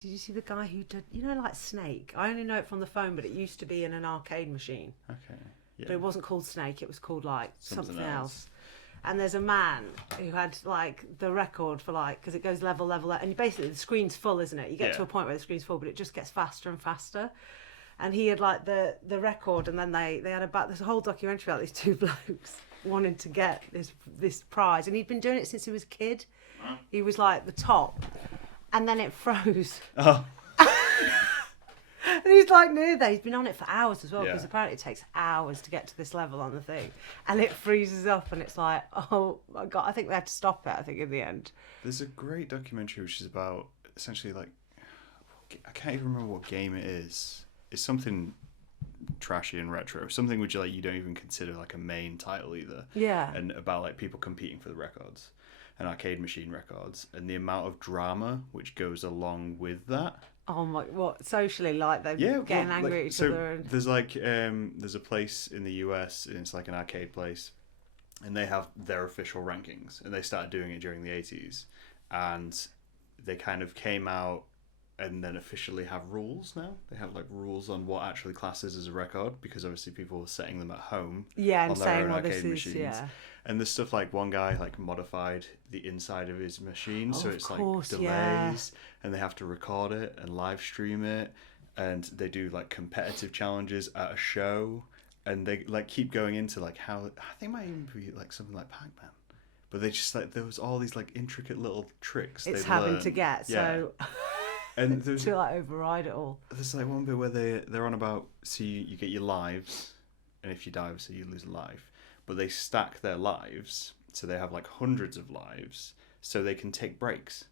Did you see the guy who did, like Snake? I only know it from the phone, but it used to be in an arcade machine. Okay. Yeah. But it wasn't called Snake, it was called like something else. else. And there's a man who had like the record for like, because it goes level, and basically the screen's full, isn't it? You get to a point where the screen's full, but it just gets faster and faster. And he had like the record, and then they had about this whole documentary about these two blokes wanting to get this prize. And he'd been doing it since he was a kid. He was like the top. And then it froze. Oh. And he's like near there. He's been on it for hours as well, because Yeah. apparently it takes hours to get to this level on the thing. And it freezes up, and it's like, oh my God, I think they had to stop it, I think, in the end. There's a great documentary which is about essentially like, I can't even remember what game it is. It's something trashy and retro, something which like you don't even consider like a main title either. Yeah. And about like people competing for the records and arcade machine records, and the amount of drama which goes along with that. Oh my, what, socially, like they're getting angry at each other. And... There's like, there's a place in the US, and it's like an arcade place, and they have their official rankings, and they started doing it during the 80s, and they kind of came out and then officially have rules now. They have like rules on what actually classes as a record, because obviously people were setting them at home and on their saying, own well, arcade this machines. is, yeah. And there's stuff like one guy like modified the inside of his machine, so it's course, like delays, and they have to record it and live stream it, and they do like competitive challenges at a show, and they like keep going into like how I think it might even be like something like Pac-Man, but they just like there was all these like intricate little tricks It's they'd having learn. to get so and there's to like override it all. There's like one bit where they're on about, so you get your lives, and if you die, so you lose a life, but they stack their lives, so they have like hundreds of lives, so they can take breaks.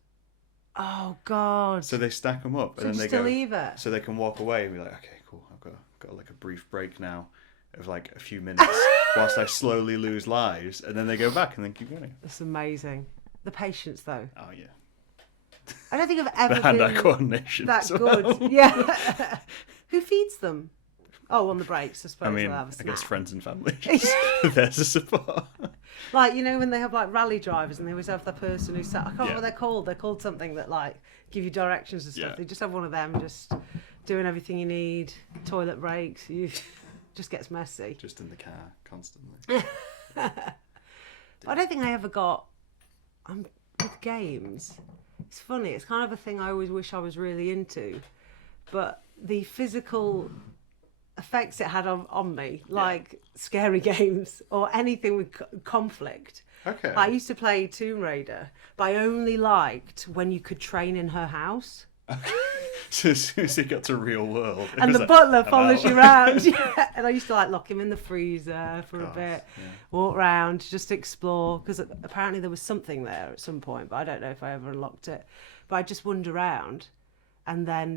Oh God! So they stack them up, and then they go. Leave it. So they can walk away and be like, okay, cool, I've got like a brief break now, of like a few minutes, whilst I slowly lose lives, and then they go back and then keep going. That's amazing. The patience, though. Oh yeah. I don't think I've ever the hand-eye been coordination that good. Yeah. Who feeds them? Oh, on the breaks, I suppose. I mean, they'll have a snack. I guess friends and family. There's a support. Like, when they have like rally drivers, and they always have the person who sat. I can't remember what they're called. They're called something that like give you directions and stuff. Yeah. They just have one of them, just doing everything you need. Toilet breaks. You just gets messy. Just in the car constantly. I don't think I ever got. With games. It's funny. It's kind of a thing I always wish I was really into, but the physical effects it had on me, like scary games or anything with conflict. Okay. I used to play Tomb Raider, but I only liked when you could train in her house. Okay. So as soon as it got to real world, and the butler follows you around. Yeah. And I used to like lock him in the freezer for a bit, walk around, just explore, because apparently there was something there at some point, but I don't know if I ever unlocked it. But I just wandered around, and then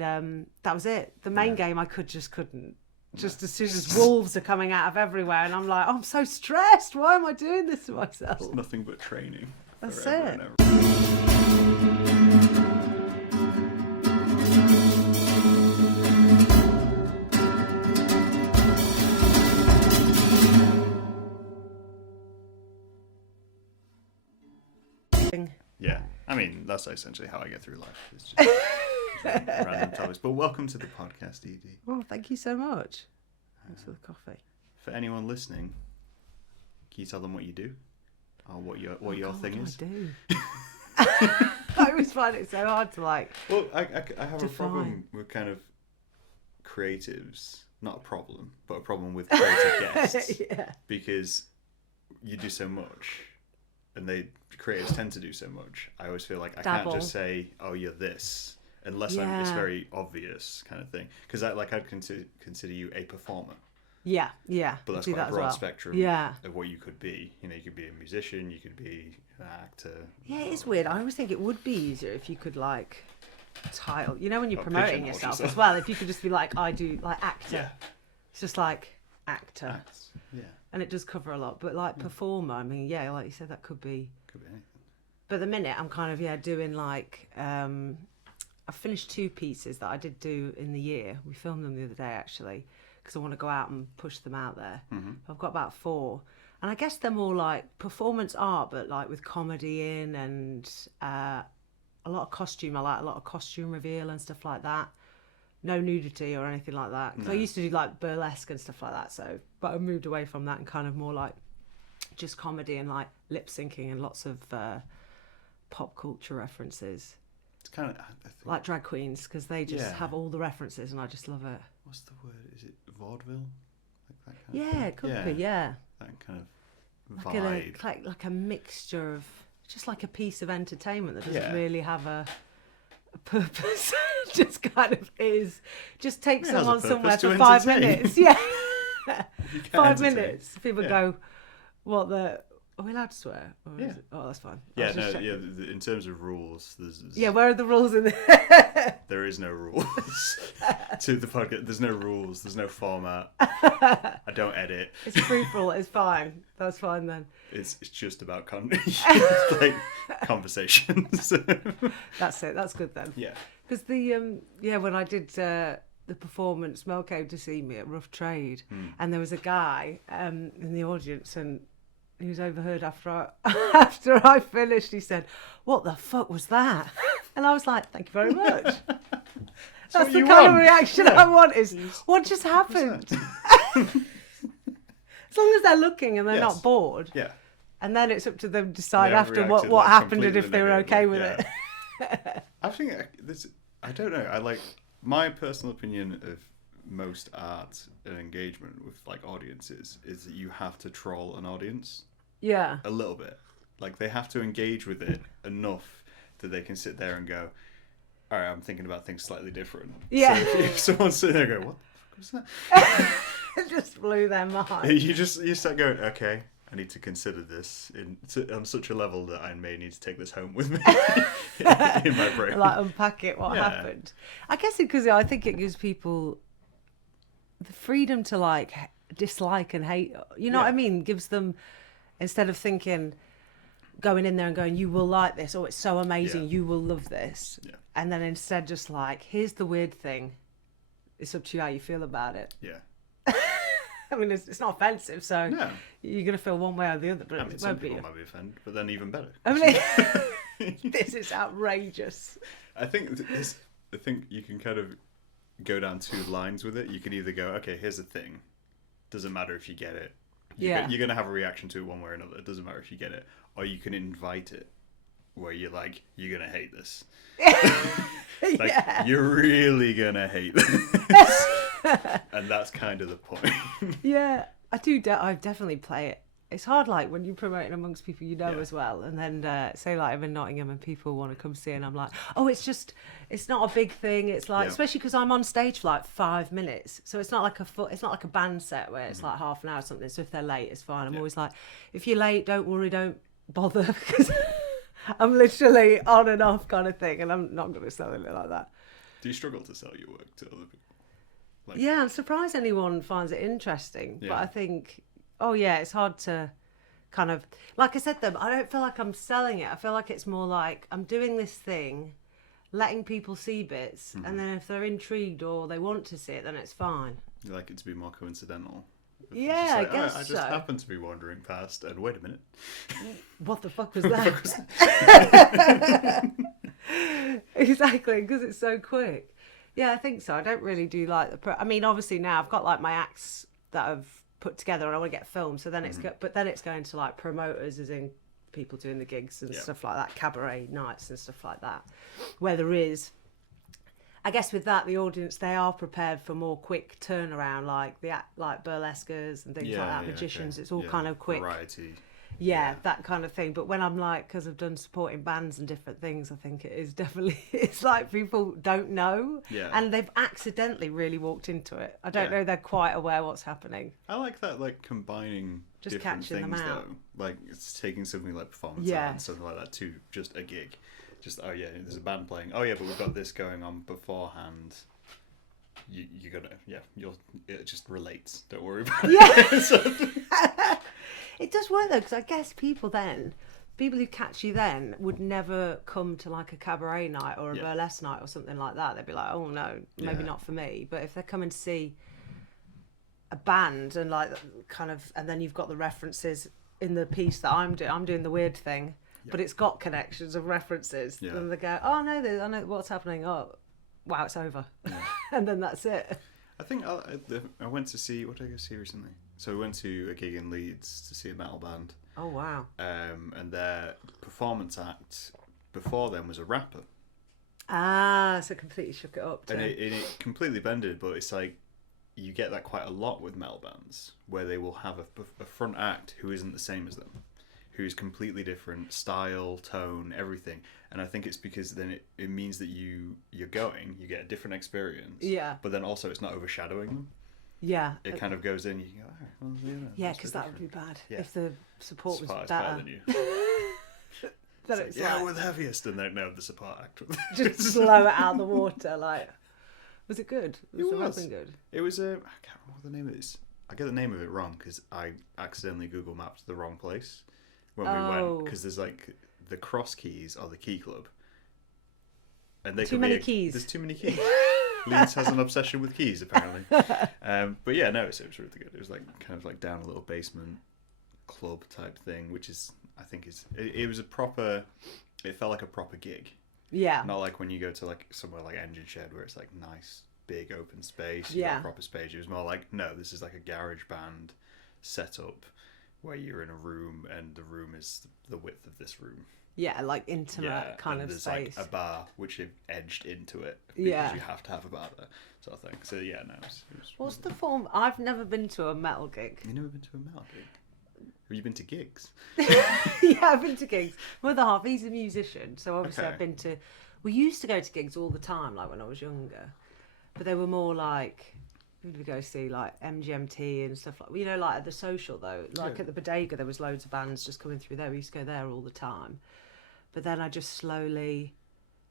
that was it. The main game I couldn't. Just as soon as wolves are coming out of everywhere, and I'm like, oh, I'm so stressed. Why am I doing this to myself? It's nothing but training. That's it. Yeah, I mean, that's essentially how I get through life. It's just random topics. But welcome to the podcast, Edie. Well, thank you so much. Thanks for the coffee. For anyone listening, can you tell them what you do? Or what your thing is? I do. I always find it so hard to like. Well, I have define. A problem with kind of creatives. Not a problem, but a problem with creative guests. Yeah. Because you do so much, and creatives tend to do so much. I always feel like I can't just say, "Oh, you're this," unless it's very obvious kind of thing. Because I'd consider you a performer. Yeah. But that's quite a broad spectrum of what you could be. You could be a musician, you could be an actor. Yeah, it is weird. I always think it would be easier if you could like title. When you're promoting yourself as well, if you could just be like, I do like actor. Yeah. It's just like actor. Acts. Yeah. And it does cover a lot. But like performer, I mean, like you said, that could be anything. But at the minute I'm kind of doing like I've finished 2 pieces that I did do in the year. We filmed them the other day actually, because I want to go out and push them out there. Mm-hmm. I've got about 4, and I guess they're more like performance art, but like with comedy in, and a lot of costume. I like a lot of costume reveal and stuff like that. No nudity or anything like that. Because I used to do like burlesque and stuff like that. So, but I moved away from that and kind of more like just comedy and like lip syncing and lots of pop culture references. It's kind of like drag queens, because they just have all the references and I just love it. What's the word? Is it vaudeville? Like that kind of thing? It could be. Yeah. That kind of vibe. Like a mixture of just like a piece of entertainment that doesn't really have a purpose. Just kind of is. Just take someone somewhere for 5 minutes. Yeah. 5 minutes. People go, what the... Are we allowed to swear? Or is it... Oh, that's fine. Yeah, no, yeah. In terms of rules, there's where are the rules in there? There is no rules to the podcast. There's no rules. There's no format. I don't edit. It's free for all. It's fine. That's fine then. It's just about like conversations. That's it. That's good then. Yeah. Because when I did the performance, Mel came to see me at Rough Trade, and there was a guy in the audience, and he was overheard after I finished. He said, "What the fuck was that?" And I was like, "Thank you very much." That's the kind of reaction I want. Is what just happened? As long as they're looking and they're not bored. Yeah. And then it's up to them to decide after what happened and if they were okay with it. I think I don't know. My personal opinion of most art and engagement with like audiences is that you have to troll an audience. Yeah. A little bit. Like they have to engage with it enough that they can sit there and go, all right, I'm thinking about things slightly different. Yeah. So if someone's sitting there going, what the fuck was that? It just blew their mind. You start going, okay, I need to consider this on such a level that I may need to take this home with me in my brain. Like unpack it, what happened. I guess because I think it gives people the freedom to like dislike and hate. You know what I mean? Gives them, instead of thinking, going in there and going, you will like this, or it's so amazing, you will love this. Yeah. And then instead just like, here's the weird thing. It's up to you how you feel about it. Yeah. I mean, it's not offensive, so you're going to feel one way or the other. But it some won't people be. Might be offended, but then even better. I mean, this is outrageous. I think you can kind of go down two lines with it. You can either go, okay, here's the thing. Doesn't matter if you get it. You're going to have a reaction to it one way or another. It doesn't matter if you get it. Or you can invite it, where you're like, you're going to hate this. You're really going to hate this. And that's kind of the point. Yeah, I do. I definitely play it. It's hard, like when you're promoting amongst people you know as well, and then say like I'm in Nottingham and people want to come see, and I'm like, oh, it's not a big thing. It's like, especially because I'm on stage for like 5 minutes, so it's not like a band set where it's like half an hour or something. So if they're late, it's fine. I'm always like, if you're late, don't worry, don't bother, because I'm literally on and off kind of thing, and I'm not going to sell it like that. Do you struggle to sell your work to other people? Yeah, I'm surprised anyone finds it interesting. But I think, it's hard to kind of, like I said, I don't feel like I'm selling it. I feel like it's more like I'm doing this thing, letting people see bits, and then if they're intrigued or they want to see it, then it's fine. You like it to be more coincidental. Yeah, I guess I just happened to be wandering past, and wait a minute. What the fuck was that? Exactly, because it's so quick. Yeah, I think so. I don't really do like I mean, obviously now I've got like my acts that I've put together and I want to get filmed. So then but then it's going to like promoters, as in people doing the gigs and stuff like that, cabaret nights and stuff like that, where there is, I guess with that, the audience, they are prepared for more quick turnaround, like burlesquers and things like that, magicians. Okay. It's all kind of quick. Variety. Yeah, that kind of thing. But when I'm like, because I've done supporting bands and different things, I think it is definitely, it's like people don't know. Yeah. And they've accidentally really walked into it. I don't know they're quite aware what's happening. I like that, like combining just different catching things, them out. Though. Like it's taking something like performance art and something like that to just a gig. Just, there's a band playing. Oh yeah, but we've got this going on beforehand. You're gonna, it just relates. Don't worry about it. It does work though, because I guess people who catch you then would never come to like a cabaret night or a burlesque night or something like that. They'd be like, oh no, maybe not for me. But if they're coming to see a band and like kind of, and then you've got the references in the piece that I'm doing the weird thing. but it's got connections and references. Yeah. And they go, oh, I know what's happening. Oh, wow, it's over. Yeah. And then that's it. I think I went to see, what did I go see recently? So we went to a gig in Leeds to see a metal band. Oh, wow. And their performance act before them was a rapper. Ah, so completely shook it up too. And it completely bended, but it's like, you get that quite a lot with metal bands, where they will have a front act who isn't the same as them, who's completely different, style, tone, everything. And I think it's because then it means that you get a different experience. Yeah. But then also it's not overshadowing them. Yeah. It kind of goes in, you go, oh, well, yeah, because that would be bad if the support was Support better. is than you. Then it's like, we're the heaviest, and then no, the support act. Just blow it out of the water. Like, was it good? Was it the was rapping good? It was I can't remember what the name is. I get the name of it wrong because I accidentally Google mapped the wrong place when we went, because there's like the Cross Keys or the Key Club, and they too many keys. There's too many keys. Leeds has an obsession with keys apparently. But yeah, no, it was really good. It was like kind of like down a little basement club type thing, which is it was a proper. It felt like a proper gig. Yeah. Not like when you go to like somewhere like Engine Shed where it's like nice big open space. Yeah. Got a proper stage. It was more like, no, this is like a garage band setup where you're in a room and the room is the width of this room. Yeah, like intimate kind of there's space. Like a bar which you've edged into it because you have to have a bar there, sort of thing. So yeah, no. It was What's the form? I've never been to a metal gig. You've never been to a metal gig? Have you been to gigs? Yeah, I've been to gigs. My other half, he's a musician, so obviously Okay. I've been to. We used to go to gigs all the time, like when I was younger, but they were more like. Who did we go see? Like MGMT and stuff like. You know, like at the Social though, like at the Bodega, there was loads of bands just coming through there. We used to go there all the time, but then I just slowly.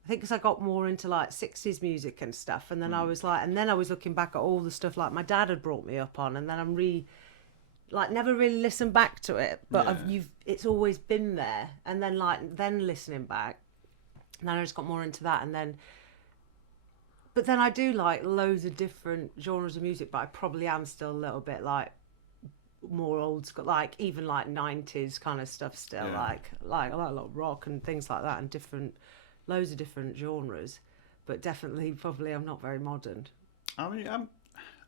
I think because I got more into like 60s music and stuff, and then I was like, and then I was looking back at all the stuff like my dad had brought me up on, and then I'm never really listened back to it, but it's always been there, and then listening back, and then I just got more into that, but then I do like loads of different genres of music, but I probably am still a little bit like more old school, like even like 90s kind of stuff still, like I like a lot of rock and things like that, and loads of different genres, but definitely probably I'm not very modern. I mean,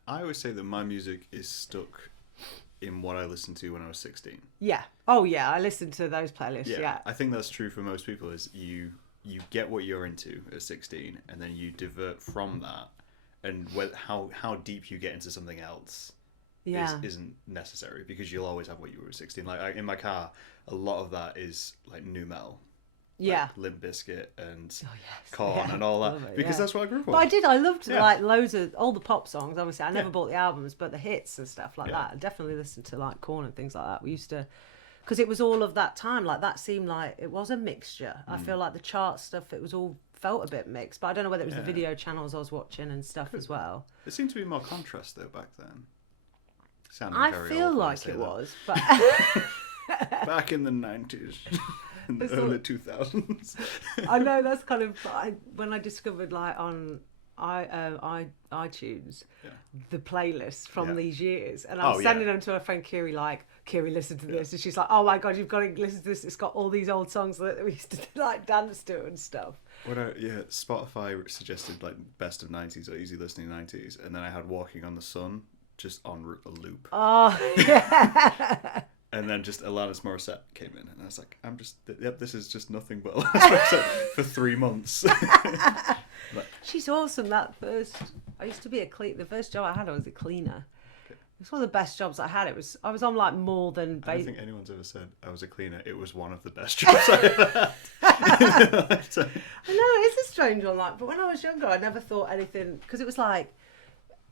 I always say that my music is stuck in what I listened to when I was 16. Yeah. Oh yeah, I listened to those playlists. Yeah. I think that's true for most people. Is you get what you're into at 16, and then you divert from that, and how deep you get into something else isn't necessary, because you'll always have what you were at 16. Like in my car, a lot of that is like nu metal. Yeah. Like Limp Bizkit and Korn and all that, because that's what I grew up with. But I loved like loads of all the pop songs. Obviously, I never bought the albums, but the hits and stuff like that. I definitely listened to like Korn and things like that. We used to, because it was all of that time. Like that seemed like it was a mixture. I feel like the chart stuff, it was all felt a bit mixed, but I don't know whether it was the video channels I was watching and stuff as well. There seemed to be more contrast though back then. I feel like it was, but back in the 90s. In the early 2000s. I know, that's kind of when I discovered like on iTunes the playlists from these years, and I was sending them to a friend Kiri, like, Kiri, listen to this, and she's like, oh my god, you've got to listen to this, it's got all these old songs that we used to like dance to and stuff. Spotify suggested like best of 90s or easy listening 90s, and then I had Walking on the Sun just on a loop. Oh yeah. And then just Alanis Morissette came in, and I was like, this is just nothing but Alanis Morissette for 3 months. She's awesome. I used to be the first job I had, I was a cleaner. Okay. It was one of the best jobs I had. I was on like more than... I don't think anyone's ever said I was a cleaner. It was one of the best jobs I ever had. I know, it's a strange one, like, but when I was younger, I never thought anything, because it was like,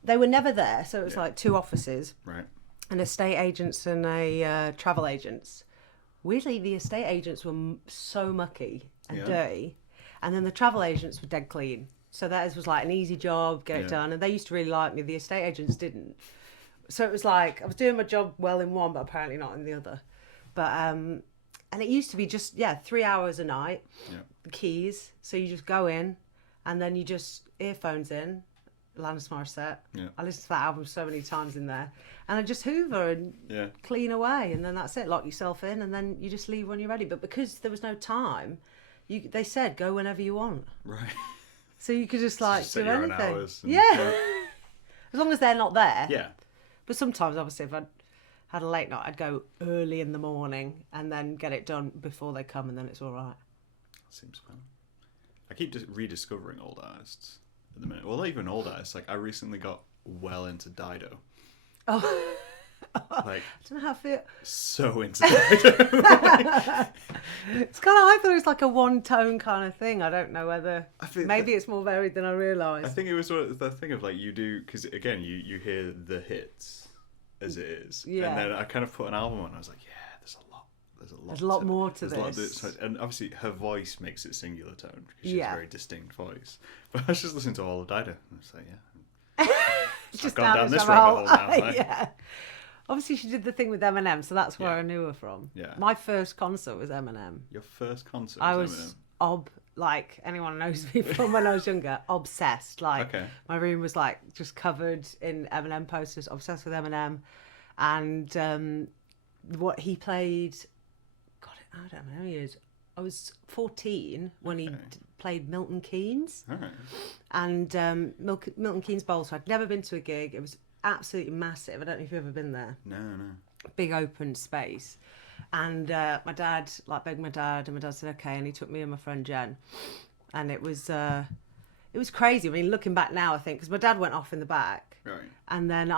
they were never there, so it was like 2 offices. Right. An estate agents and a travel agents. Weirdly, the estate agents were so mucky and dirty, and then the travel agents were dead clean. So that was like an easy job, get it done. And they used to really like me. The estate agents didn't. So it was like I was doing my job well in one, but apparently not in the other. But and it used to be just 3 hours a night. Yeah. The keys. So you just go in, and then you just earphones in. Alanis Morissette. Yeah. I listened to that album so many times in there. And I just hoover and clean away, and then that's it. Lock yourself in, and then you just leave when you're ready. But because there was no time, they said go whenever you want. Right. So you could just like do anything. Yeah. As long as they're not there. Yeah. But sometimes, obviously, if I had a late night, I'd go early in the morning and then get it done before they come, and then it's all right. Seems fun. I keep just rediscovering old artists at the minute. Well, not even old artists. Like, I recently got well into Dido. Oh. Like, I don't know how I feel. So into Dido. Like, it's kind of, I thought it was like a one-tone kind of thing. I don't know whether, maybe it's more varied than I realised. I think it was sort of the thing of like, you do, because again, you hear the hits as it is. Yeah. And then I kind of put an album on, I was like, yeah, there's a lot more to this. And obviously her voice makes it singular tone, because she has a very distinct voice. But I was just listening to all of Dido, and I was like, yeah. I've gone down this rabbit hole now. Like. Yeah. Obviously, she did the thing with Eminem, so that's where I knew her from. Yeah. My first concert was Eminem. Your first concert was Eminem? Like anyone knows me from when I was younger, obsessed. Like, my room was like just covered in Eminem posters, obsessed with Eminem. And what he played, God, I don't know how many years. I was 14 when he played Milton Keynes. All right. And Milton Keynes Bowl, so I'd never been to a gig. It was absolutely massive. I don't know if you've ever been there. No. Big open space. And my dad, begged my dad, and my dad said, okay, and he took me and my friend Jen. And it was crazy. I mean, looking back now, I think, because my dad went off in the back. Right. And then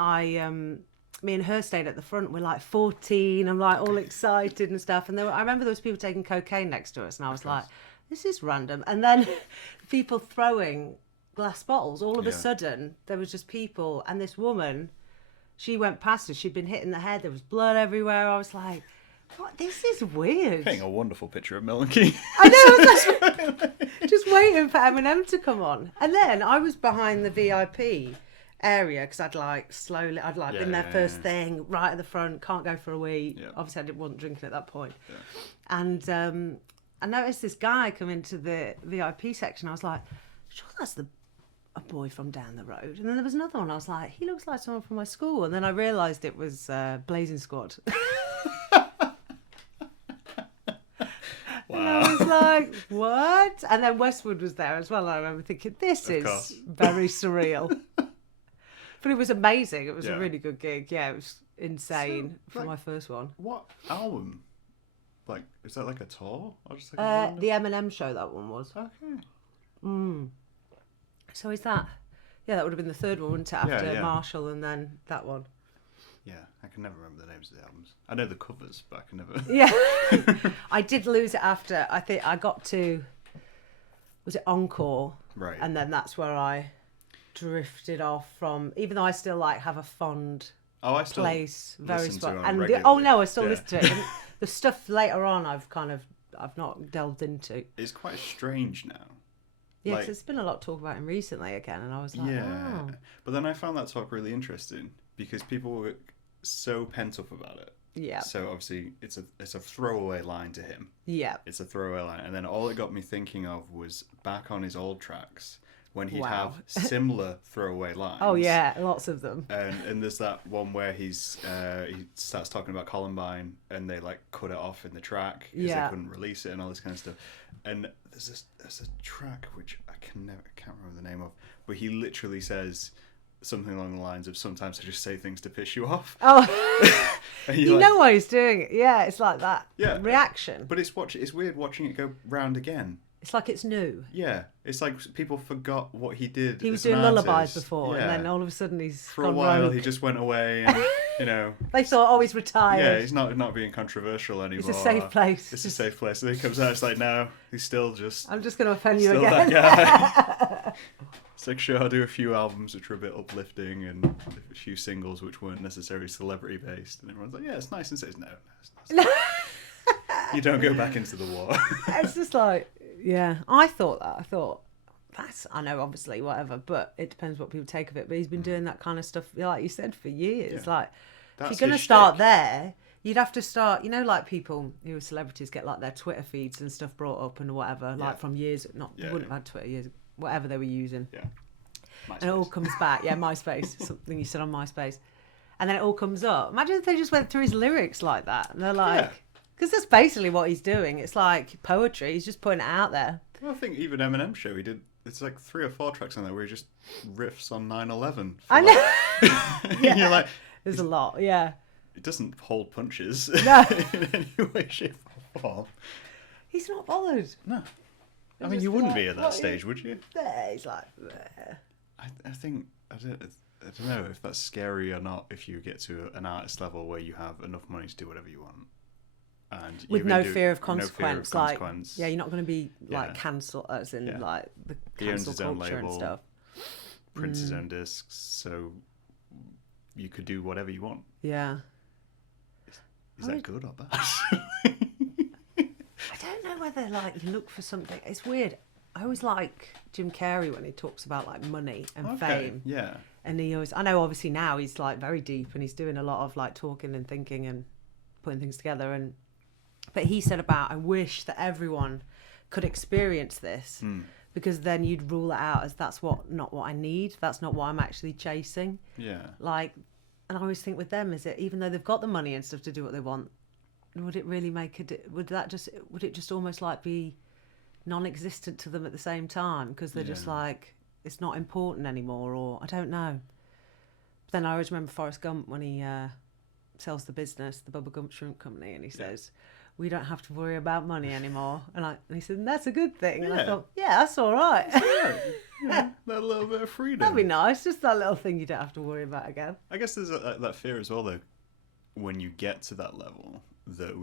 me and her stayed at the front. We're like 14. I'm like all excited and stuff. And I remember there was people taking cocaine next to us, and I was like, this is random. And then people throwing glass bottles. All of a sudden, there was just people, and this woman, she went past us. She'd been hit in the head. There was blood everywhere. I was like, what? This is weird. Painting a wonderful picture of Milton Keynes. I know. Just waiting for Eminem to come on. And then I was behind the VIP area, because I'd been there first thing, right at the front, can't go for a wee. Yeah. Obviously, wasn't drinking at that point. Yeah. And I noticed this guy come into the VIP section. I was like, sure, that's a boy from down the road. And then there was another one. I was like, he looks like someone from my school. And then I realised it was Blazing Squad. Wow. And I was like, what? And then Westwood was there as well. And I remember thinking, this is very surreal. But it was amazing. It was a really good gig. Yeah, it was insane for my first one. What album? Like, is that like a tour? Or just like the Eminem show, that one was. Okay. So is that... Yeah, that would have been the third one, wouldn't it? After Marshall and then that one. Yeah, I can never remember the names of the albums. I know the covers, but I can never... Yeah. I did lose it after. I think I got to... Was it Encore? Right. And then that's where I drifted off from... Even though I still, have a fond place. Very spot. And I still listen to it. And the stuff later on I've not delved into. It's quite strange now. Yeah, because there's been a lot of talk about him recently again, and I was like, oh. But then I found that talk really interesting, because people were so pent up about it. Yeah. So obviously it's a throwaway line to him. Yeah. It's a throwaway line. And then all it got me thinking of was back on his old tracks, when he'd have similar throwaway lines. Oh yeah, lots of them. And there's that one where he starts talking about Columbine, and they cut it off in the track because they couldn't release it and all this kind of stuff. And there's a track which I can't remember the name of, but he literally says something along the lines of, sometimes I just say things to piss you off. Oh, you know why he's doing it. Yeah, it's like that reaction. But it's weird watching it go round again. It's like it's new. Yeah, it's like people forgot what he did. He was doing lullabies before, and then all of a sudden he's for a while rogue. He just went away, and they thought, he's retired. Yeah, he's not being controversial anymore. It's a safe place. It's a safe place. And then he comes out, it's like, no, he's still just. I'm just going to offend you again. That guy. It's like, sure, I'll do a few albums which are a bit uplifting, and a few singles which weren't necessarily celebrity based, and everyone's like, yeah, it's nice, and says no, it's not. You don't go back into the war. It's just like. Yeah, I thought I know, obviously, whatever, but it depends what people take of it. But he's been doing that kind of stuff, like you said, for years. Yeah. If you're going to start there, you'd have to start, people who are celebrities get their Twitter feeds and stuff brought up and whatever, from years, you wouldn't have had Twitter years, whatever they were using. Yeah. and it all comes back. Yeah, MySpace, something you said on MySpace. And then it all comes up. Imagine if they just went through his lyrics like that. And they're like, because that's basically what he's doing. It's like poetry. He's just putting it out there. Well, I think even Eminem's show, he did, it's like 3 or 4 tracks on there where he just riffs on 9/11. I know. Yeah. You're like, there's a lot, yeah. It doesn't hold punches No. in any way, shape, or form. He's not bothered. No. I mean, you wouldn't be at that stage, would you? There, he's like, there. I think, I don't know if that's scary or not if you get to an artist level where you have enough money to do whatever you want. And with no fear of consequence. No fear of consequence. Like, yeah, you're not going to be like cancelled, as in like the cancel culture and stuff. Prints his own discs, so you could do whatever you want. Yeah. Is that good or bad? I don't know whether like you look for something. It's weird. I always like Jim Carrey when he talks about like money and fame. Yeah. And he always, I know obviously now he's like very deep and he's doing a lot of like talking and thinking and putting things together. But he said about, I wish that everyone could experience this because then you'd rule it out as not what I need. That's not what I'm actually chasing. Yeah. Like, and I always think with them, is it, even though they've got the money and stuff to do what they want, would it really make would it just almost like be non-existent to them at the same time? Because they're just like, it's not important anymore, or I don't know. But then I always remember Forrest Gump when he sells the business, the Bubba Gump Shrimp Company, and he says, we don't have to worry about money anymore. And he said, that's a good thing. And I thought, yeah, that's all right. Yeah, that little bit of freedom. That'd be nice. Just that little thing you don't have to worry about again. I guess there's that fear as well, though, when you get to that level, that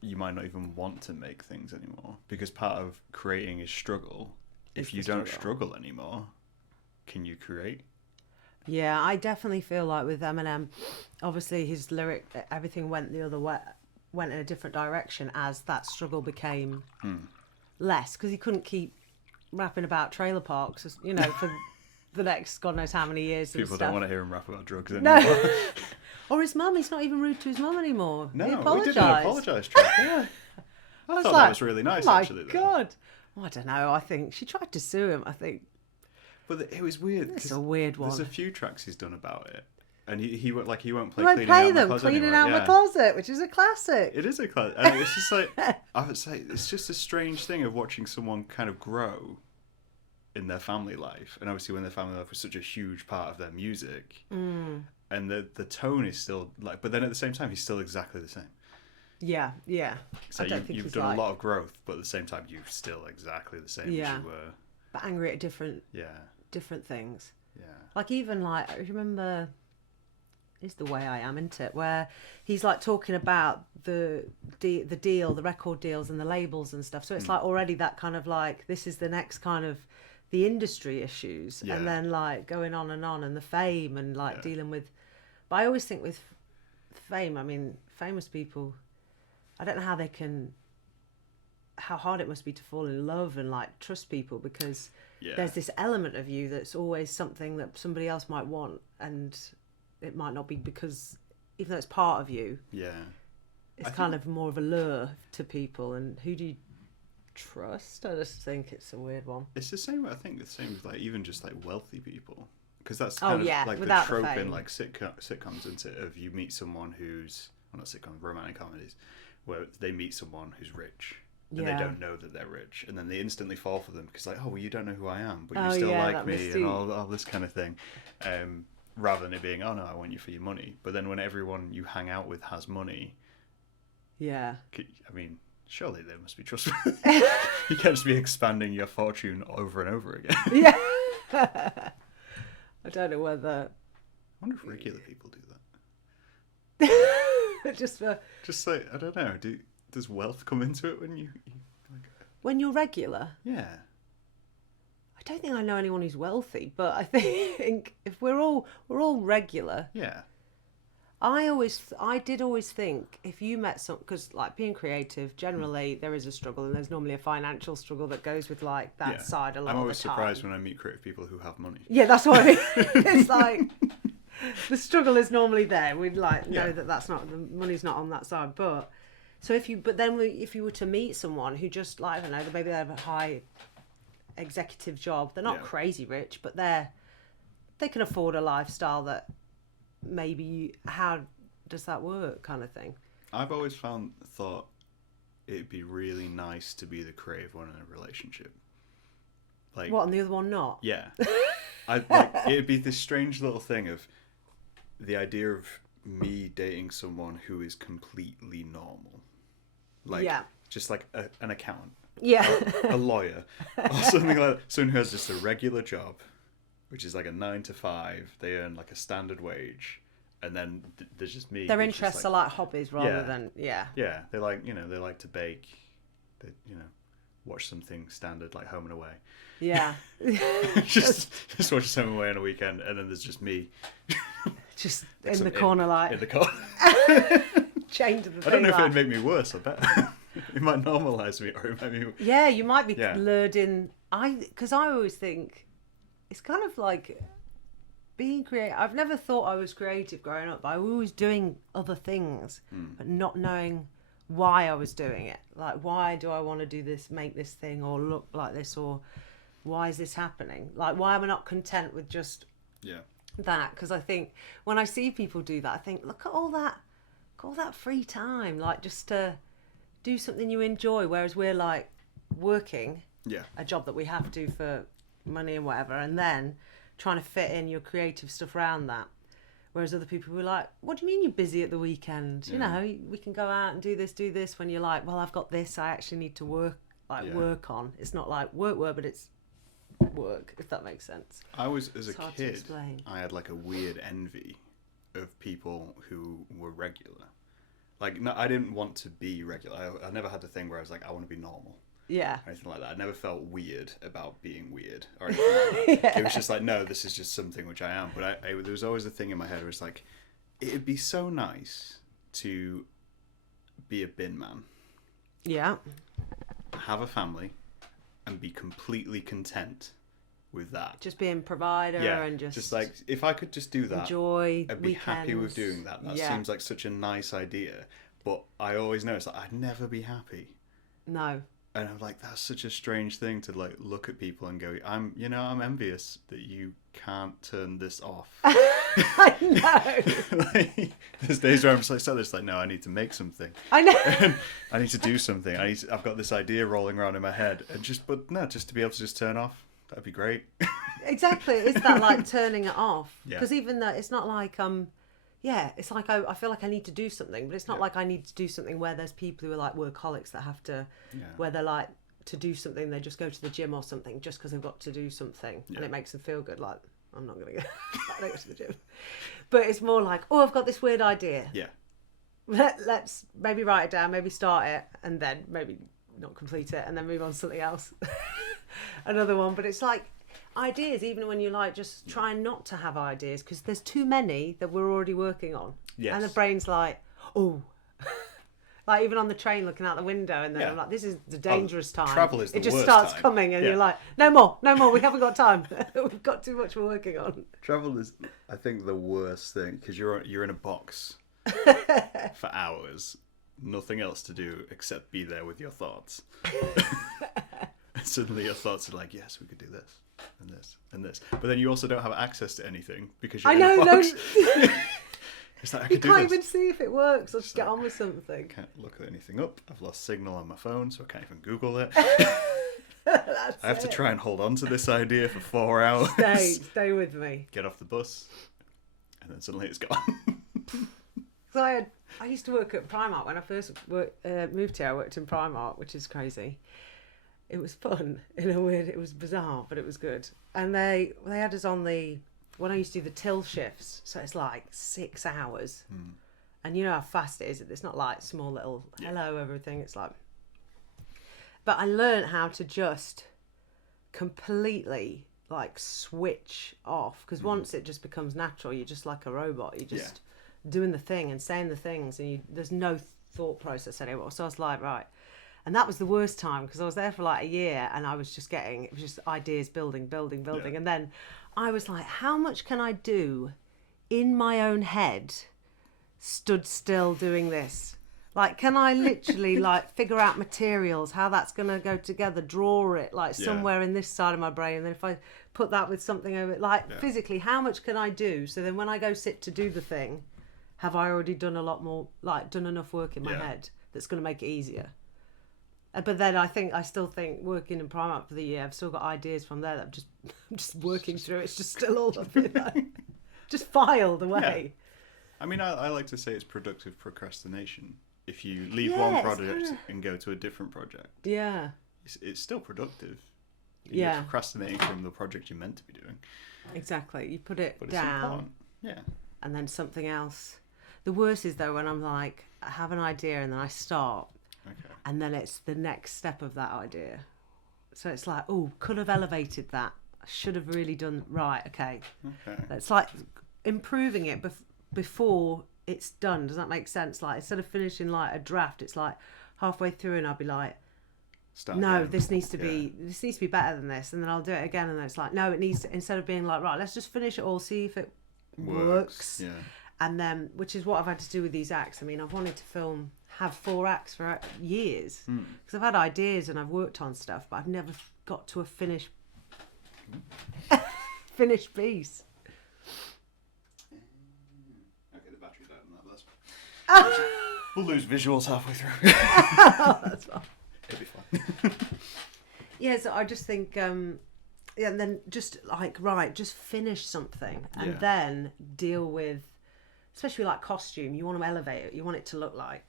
you might not even want to make things anymore. Because part of creating is struggle. If you don't struggle anymore, can you create? Yeah, I definitely feel like with Eminem, obviously his lyric, everything went the other way, went in a different direction as that struggle became less, because he couldn't keep rapping about trailer parks, you know, for the next God knows how many years. People don't want to hear him rap about drugs anymore. No. Or his mum. He's not even rude to his mum anymore. No, he apologised. We did an apologise track. Yeah. I thought that was really nice, actually. Oh my God. Well, I don't know. I think she tried to sue him, I think. But it was weird. It's a weird one. There's a few tracks he's done about it. And he won't play Cleaning Out My Closet, which is a classic. It is a classic. And it's just like, I would say, it's just a strange thing of watching someone kind of grow in their family life. And obviously when their family life was such a huge part of their music. And the tone is still like, but then at the same time, he's still exactly the same. Yeah. So you've done a lot of growth, but at the same time, you're still exactly the same as you were. But angry at different things. Yeah. Like even like, I remember, it's The Way I Am, isn't it? Where he's like talking about the deal, the record deals and the labels and stuff. So it's like already that kind of like, this is the next kind of the industry issues. Yeah. And then like going on and the fame and like dealing with, but I always think with fame, I mean, famous people, I don't know how hard it must be to fall in love and like trust people, because there's this element of you that's always something that somebody else might want, and it might not be, because even though it's part of you, it's kind of more of a lure to people. And who do you trust? I just think it's a weird one. It's the same. I think the same with like even just like wealthy people, because that's kind of like the trope in like sitcoms, isn't it? Of you meet someone who's, well, not sitcoms, romantic comedies, where they meet someone who's rich. And they don't know that they're rich, and then they instantly fall for them because, like, oh, well, you don't know who I am, but you still like me, and all this kind of thing. Rather than it being, oh no, I want you for your money. But then when everyone you hang out with has money, I mean, surely they must be trustworthy. You can't just be expanding your fortune over and over again. Yeah. I don't know whether. I wonder if regular people do that. Just like, I don't know. Does wealth come into it when you like... When you're regular? Yeah. I don't think I know anyone who's wealthy, but I think if we're all regular. Yeah. I did always think if you met some, because like being creative, generally there is a struggle, and there's normally a financial struggle that goes with like that side a lot of the time. I'm always surprised when I meet creative people who have money. Yeah, that's what I mean. It's like the struggle is normally there. We'd like know that that's not, the money's not on that side, but. So if you were to meet someone who just like, I don't know, maybe they have a high executive job. They're not Yeah. crazy rich, but they can afford a lifestyle that maybe how does that work kind of thing. I've always thought it'd be really nice to be the creative one in a relationship. Like What, and the other one not? Yeah. It'd be this strange little thing of the idea of me dating someone who is completely normal. Like, just like an accountant. Yeah. A lawyer. Or something like that. Someone who has just a regular job, which is like a 9 to 5. They earn like a standard wage. And then there's just me. Their interests are like hobbies rather than, Yeah, they like, they like to bake. They, watch something standard like Home and Away. Yeah. just watch Home and Away on a weekend, and then there's just me. Just like in the corner, like. In the corner. Change of the thing. I don't know if it'd make me worse, I bet. It might normalise me, or it might be... Yeah, you might be lured in. Because I always think it's kind of like being creative. I've never thought I was creative growing up, but I was always doing other things, but not knowing why I was doing it. Like, why do I want to do this, make this thing, or look like this, or why is this happening? Like, why am I not content with just that? Because I think when I see people do that, I think, look at all that free time, like just to do something you enjoy, whereas we're like working a job that we have to for money and whatever, and then trying to fit in your creative stuff around that. Whereas other people were like, what do you mean you're busy at the weekend? You know, we can go out and do this, when you're like, well, I've got this I actually need to work on. It's not like work, but it's work, if that makes sense. I was, as a kid, I had like a weird envy of people who were regular. Like, no, I didn't want to be regular. I never had the thing where I was like, I want to be normal. Yeah. Or anything like that. I never felt weird about being weird or anything like that. It was just like, no, this is just something which I am. But there was always a thing in my head where it's like, it'd be so nice to be a bin man. Yeah. Have a family and be completely content with that. Just being provider and just like, if I could just do that, enjoy I'd be weekends. happy with doing that. That seems like such a nice idea. But I always know it's like, I'd never be happy. No. And I'm like, that's such a strange thing to like look at people and go, I'm envious that you can't turn this off. I know. Like, there's days where I'm just like, so it's like, no, I need to make something. I know. I need to do something. I've got this idea rolling around in my head, and just to be able to just turn off, that'd be great. Exactly. It's that like turning it off. Yeah. Because even though it's not like it's like I feel like I need to do something, but it's not like I need to do something where there's people who are like workaholics that have to, where they're like, to do something, they just go to the gym or something just because they've got to do something and it makes them feel good. Like, I'm not going to go to the gym. But it's more like, oh, I've got this weird idea. Yeah. Let's maybe write it down, maybe start it, and then maybe not complete it, and then move on to something else. Another one. But it's like, ideas, even when you like just trying not to have ideas, because there's too many that we're already working on. Yes. And the brain's like, oh, like even on the train looking out the window, and then I'm like, this is the dangerous time. Travel is the worst. It just worst starts time. coming, and you're like, no more, we haven't got time. We've got too much we're working on. Travel is, I think, the worst thing, because you're in a box for hours, nothing else to do except be there with your thoughts. And suddenly your thoughts are like, yes, we could do this and this and this, but then you also don't have access to anything because you're in a box. It's like, I you could do can't this. even see if it works or just get on with something. Can't look anything up. I've lost signal on my phone, so I can't even Google it. I have to try and hold on to this idea for 4 hours. Stay with me. Get off the bus, and then suddenly it's gone. So I used to work at Primark when I first moved here. I worked in Primark, which is crazy. It was fun in a weird. It was bizarre, but it was good. And they had us on when I used to do the till shifts, so it's like 6 hours, and you know how fast it is. It's not like small little hello everything. It's like, but I learned how to just completely like switch off, because once it just becomes natural, you're just like a robot. You're just doing the thing and saying the things, and there's no thought process anymore. So I was like, right. And that was the worst time, because I was there for like a year and I was just it was just ideas building. Yeah. And then I was like, how much can I do in my own head, stood still doing this? Like, can I literally like figure out materials, how that's going to go together, draw it like somewhere in this side of my brain, and then if I put that with something over it, like physically, how much can I do? So then when I go sit to do the thing, have I already done a lot more, like done enough work in my head that's going to make it easier? But then I still think working in Primark for the year, I've still got ideas from there that I'm just working through. It's just still all up in there, just filed away. Yeah. I mean, I like to say it's productive procrastination. If you leave one project and go to a different project, it's still productive. You're procrastinating from the project you're meant to be doing. Exactly. You put it down. And then something else. The worst is though when I'm like, I have an idea and then I start, and then it's the next step of that idea. So it's like, oh, could have elevated that. I should have really done right. Okay. It's like improving it before it's done. Does that make sense? Like instead of finishing like a draft, it's like halfway through and I'll be like, this needs to be better than this, and then I'll do it again, and then it's like, no, it needs to, instead of being like, right, let's just finish it all, see if it works. And then, which is what I've had to do with these acts. I mean, I've wanted to have 4 acts for years because I've had ideas and I've worked on stuff, but I've never got to a finished piece. We'll lose visuals halfway through. That's fine. It'll be fine. So I just think, and then just like, just finish something and then deal with, especially like costume, you want to elevate it. You want it to look like,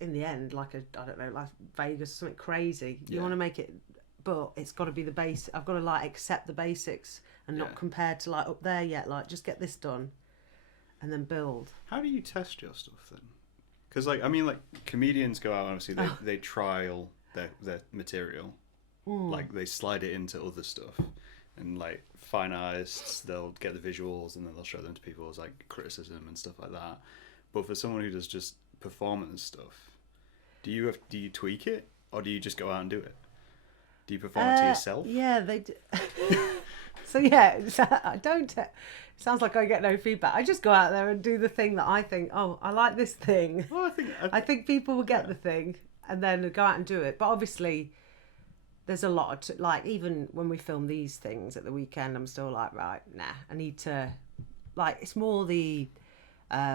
in the end, like like Vegas or something crazy. You want to make it, but it's got to be the base. I've got to like accept the basics and not compare to like up there yet. Like just get this done and then build. How do you test your stuff then? Because like, I mean, like comedians go out and obviously they trial their material, like they slide it into other stuff, and like fine artists, they'll get the visuals and then they'll show them to people as like criticism and stuff like that. But for someone who does just performance stuff, do you tweak it, or do you just go out and do it? Do you perform it to yourself? Yeah, they do. So I don't. It sounds like I get no feedback. I just go out there and do the thing that I think. Oh, I like this thing. Well, I think people will get the thing, and then go out and do it. But obviously, there's a lot of like, even when we film these things at the weekend, I'm still like, right, nah, I need to, like, it's more the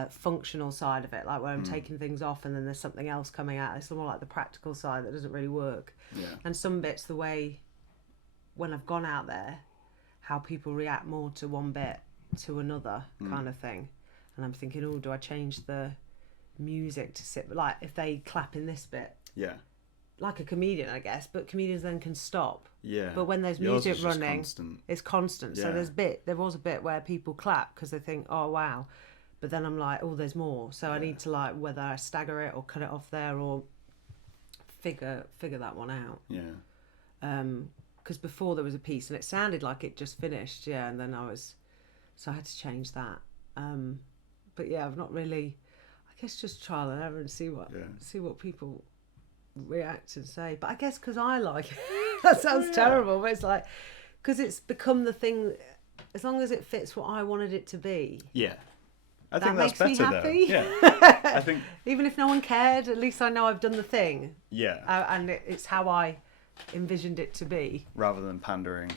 functional side of it, like where I'm taking things off and then there's something else coming out. It's more like the practical side that doesn't really work. And some bits, the way when I've gone out there, how people react more to one bit to another kind of thing. And I'm thinking, oh, do I change the music to sit, like if they clap in this bit, like a comedian, I guess, but comedians then can stop. But when there's music running, it's constant. So there was a bit where people clap because they think, oh wow, but then I'm like, oh, there's more. So I need to like whether I stagger it or cut it off there or figure that one out. Because before there was a piece and it sounded like it just finished, and then I had to change that. But I've not really, I guess just trial and error and see what people react and say. But I guess because I like it, that sounds terrible, but it's like, because it's become the thing, as long as it fits what I wanted it to be. I think that's better, that makes me happy. I think even if no one cared, at least I know I've done the thing. And it's how I envisioned it to be, rather than pandering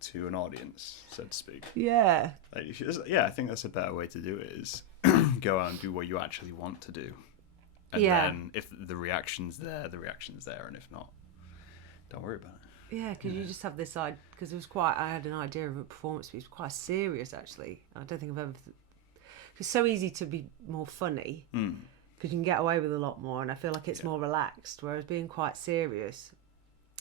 to an audience, so to speak. I think that's a better way to do it, is go out and do what you actually want to do, and then if the reaction's there, the reaction's there, and if not, don't worry about it. Because you just have this idea, because I had an idea of a performance piece, quite serious actually. I don't think I've ever, it's so easy to be more funny because you can get away with a lot more, and I feel like it's more relaxed, whereas being quite serious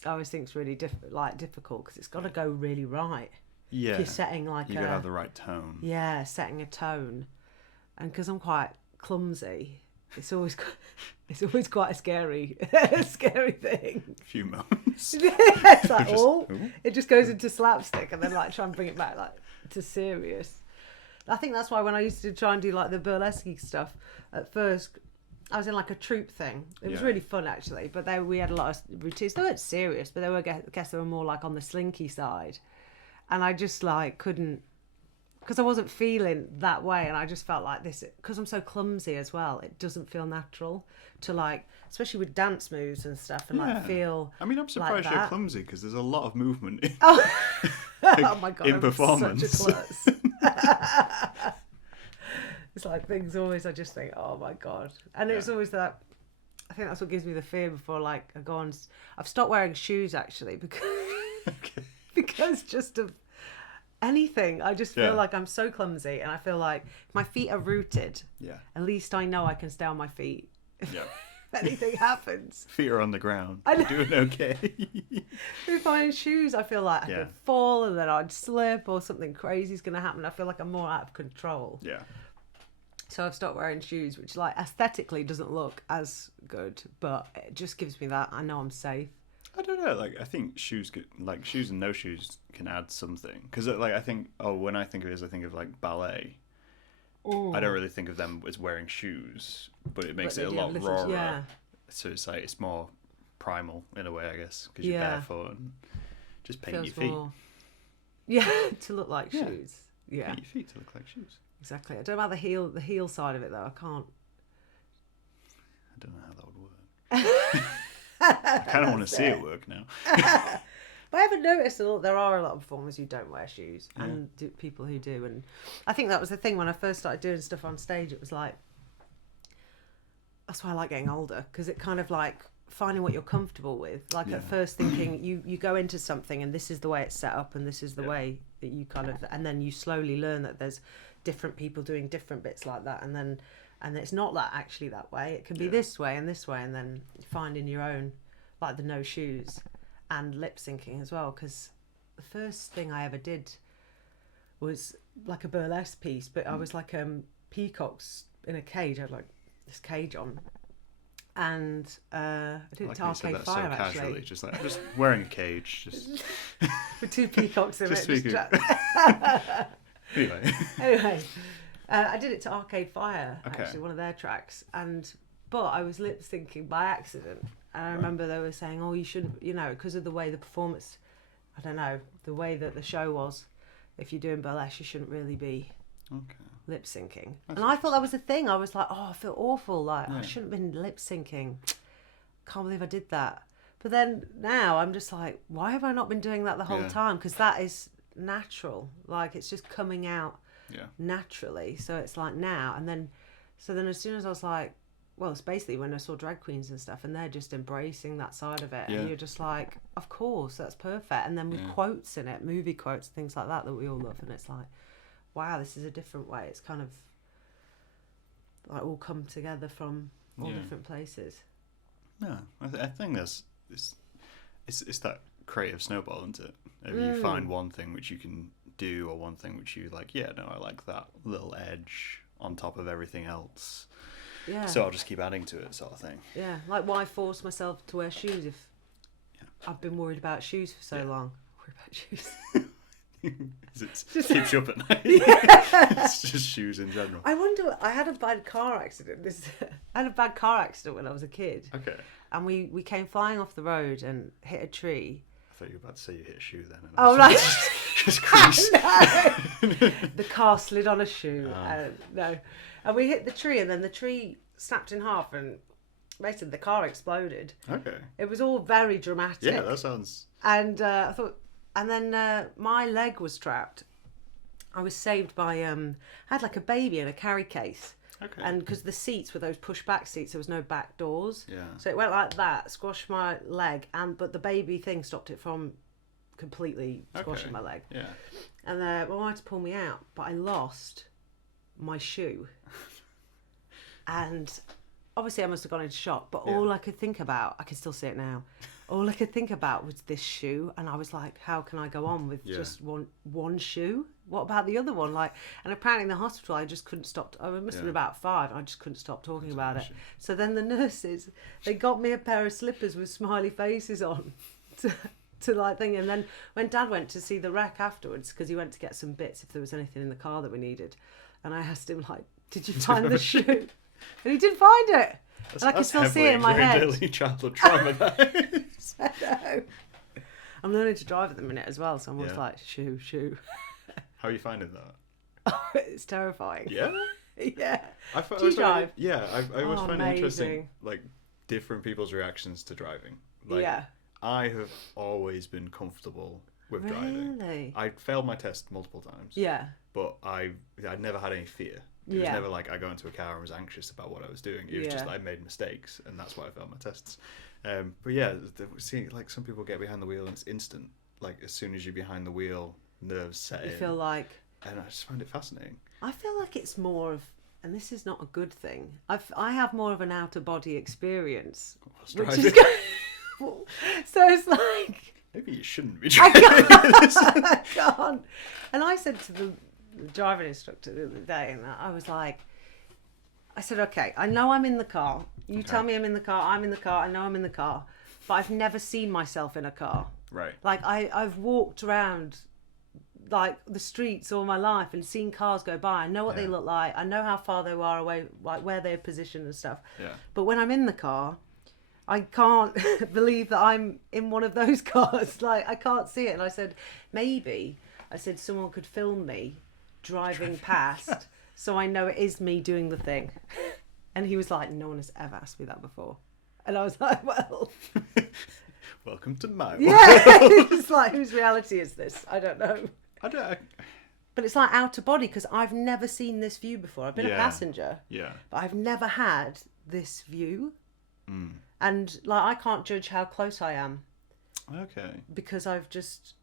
I always think it's really difficult because it's got to go really right. If you're setting like you got to have the right tone. Setting a tone, and because I'm quite clumsy, it's always quite a scary thing. A few moments. It's like it just goes into slapstick, and then like try and bring it back like to serious. I think that's why when I used to try and do like the burlesque stuff at first, I was in like a troupe thing. It was really fun actually, but we had a lot of routines. They weren't serious, but I guess they were more like on the slinky side, and I just like couldn't because I wasn't feeling that way, and I just felt like this, because I'm so clumsy as well, it doesn't feel natural to like, especially with dance moves and stuff, and like feel. I mean, I'm surprised like you're that. clumsy, because there's a lot of movement in, Oh my god, in I'm performance. such a klutz. It's like things always, I just think, oh my god, and it's always that. I think that's what gives me the fear before, like, I go on. I've stopped wearing shoes actually because because just of anything. I just feel like I'm so clumsy, and I feel like if my feet are rooted, at least I know I can stay on my feet. Yeah. If anything happens, Feet are on the ground. I'm doing okay. if I'm in shoes, I feel like I could fall and then I'd slip or something crazy's going to happen. I feel like I'm more out of control. Yeah. So I've stopped wearing shoes, which like aesthetically doesn't look as good, but it just gives me that I know I'm safe. I don't know. Like, I think shoes and no shoes can add something. Because like I think, when I think of it, as I think of like ballet. I don't really think of them as wearing shoes, but it makes it a lot rawer. Yeah. So it's like it's more primal in a way, I guess, because you're barefoot and just paint your feet. More... to look like shoes. Yeah. Paint your feet to look like shoes. Exactly. I don't know about the heel side of it though. I can't. I don't know how that would work. I kind of want to see it work now. But I haven't noticed there are a lot of performers who don't wear shoes and people who do, and I think that was the thing when I first started doing stuff on stage. It was like, that's why I like getting older, because it kind of like finding what you're comfortable with. Like at first thinking you go into something and this is the way it's set up and this is the way that you kind of, and then you slowly learn that there's different people doing different bits like that, and it's not that actually that way. It can be this way, and then finding your own, like the no shoes. And lip syncing as well, because the first thing I ever did was like a burlesque piece, but I was like peacocks in a cage. I had like this cage on, and I did it to Arcade Fire so actually. Casually, just like just wearing a cage, just with two peacocks in just it. Just Anyway, I did it to Arcade Fire actually, one of their tracks, but I was lip syncing by accident. And I remember they were saying, you shouldn't, because of the way the performance, I don't know, the way that the show was, if you're doing burlesque, you shouldn't really be lip syncing. And I thought that was a thing. I was like, I feel awful. Like, I shouldn't have been lip syncing. Can't believe I did that. But then now I'm just like, why have I not been doing that the whole time? Because that is natural. Like, it's just coming out naturally. So it's like now. And then as soon as I was like, well, it's basically when I saw drag queens and stuff, and they're just embracing that side of it, and you're just like, of course, that's perfect. And then with quotes in it, movie quotes, things like that we all love, and it's like, wow, this is a different way. It's kind of like all come together from all different places. No, I think it's that creative snowball, isn't it? If you find one thing which you can do, or one thing which you like, I like that little edge on top of everything else. Yeah. So I'll just keep adding to it, sort of thing. Yeah, like why force myself to wear shoes if I've been worried about shoes for so long? Worried about shoes. It keeps you up at night. It's just shoes in general. I wonder. I had a bad car accident. I had a bad car accident when I was a kid. Okay. And we came flying off the road and hit a tree. I thought you were about to say you hit a shoe then. Oh, right. Just crease. No. The car slid on a shoe. No. And we hit the tree, and then the tree snapped in half, and basically the car exploded. Okay. It was all very dramatic. Yeah, that sounds... And I thought... And then my leg was trapped. I was saved by... I had like a baby in a carry case. Okay. And because the seats were those push-back seats, there was no back doors. Yeah. So it went like that, squashed my leg, but the baby thing stopped it from completely squashing my leg. Yeah. And my mum had to pull me out, but I lost my shoe. And obviously I must have gone into shock, but all I could think about, I can still see it now, all I could think about was this shoe, and I was like, how can I go on with just one shoe? What about the other one? Like, and apparently in the hospital I just couldn't stop. I must have been about 5, and I just couldn't stop talking about it. So then the nurses, they got me a pair of slippers with smiley faces on to like thing. And then when Dad went to see the wreck afterwards, because he went to get some bits if there was anything in the car that we needed, and I asked him like, did you find the shoe? And he didn't find it. And I can still see it in my head. Early childhood trauma, that is. I know. I'm learning to drive at the minute as well, so I'm always like, shoe. How are you finding that? It's terrifying. Yeah? Yeah. Do you drive? Yeah, I always find it interesting, amazing. like, different people's reactions to driving. Like, Yeah. I have always been comfortable with driving. Really? I failed my test multiple times. Yeah. But I'd never had any fear. It was Yeah. never like I got into a car and was anxious about what I was doing. It was just Yeah. I made mistakes, and that's why I failed my tests. But yeah, seeing like some people get behind the wheel and it's instant. Like as soon as you're behind the wheel, nerves set in. You feel like... And I just find it fascinating. I feel like it's more of... And this is not a good thing. I have more of an outer body experience. Which is... So it's like... Maybe you shouldn't be I driving. I can't. And I said to the driving instructor the other day, and I was like, I said, okay, I know I'm in the car. You tell me I'm in the car. I'm in the car. I know I'm in the car. But I've never seen myself in a car. Right. Like I've walked around like the streets all my life and seen cars go by. I know what they look like. I know how far they are away, like where they're positioned and stuff. Yeah. But when I'm in the car, I can't believe that I'm in one of those cars. Like, I can't see it. And I said, maybe, someone could film me driving past so I know it is me doing the thing. And he was like, no one has ever asked me that before. And I was like, well... Welcome to my world. Yeah, it's like, whose reality is this? I don't know. But it's like outer body, because I've never seen this view before. I've been a passenger. Yeah. But I've never had this view. Mm. And like I can't judge how close I am. Okay. Because I've just...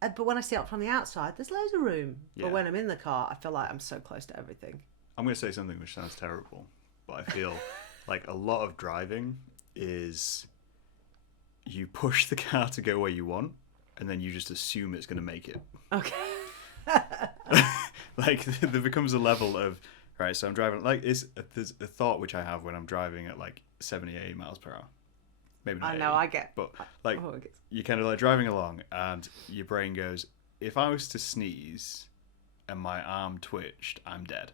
But when I see it from the outside, there's loads of room. Yeah. But when I'm in the car, I feel like I'm so close to everything. I'm going to say something which sounds terrible, but I feel like a lot of driving is you push the car to go where you want, and then you just assume it's going to make it. Okay. Like there becomes a level of, right, so I'm driving, like there's a thought which I have when I'm driving at like 70, 80 miles per hour. Maybe not I know, 80, I get... but like you're kind of like driving along and your brain goes, if I was to sneeze and my arm twitched, I'm dead.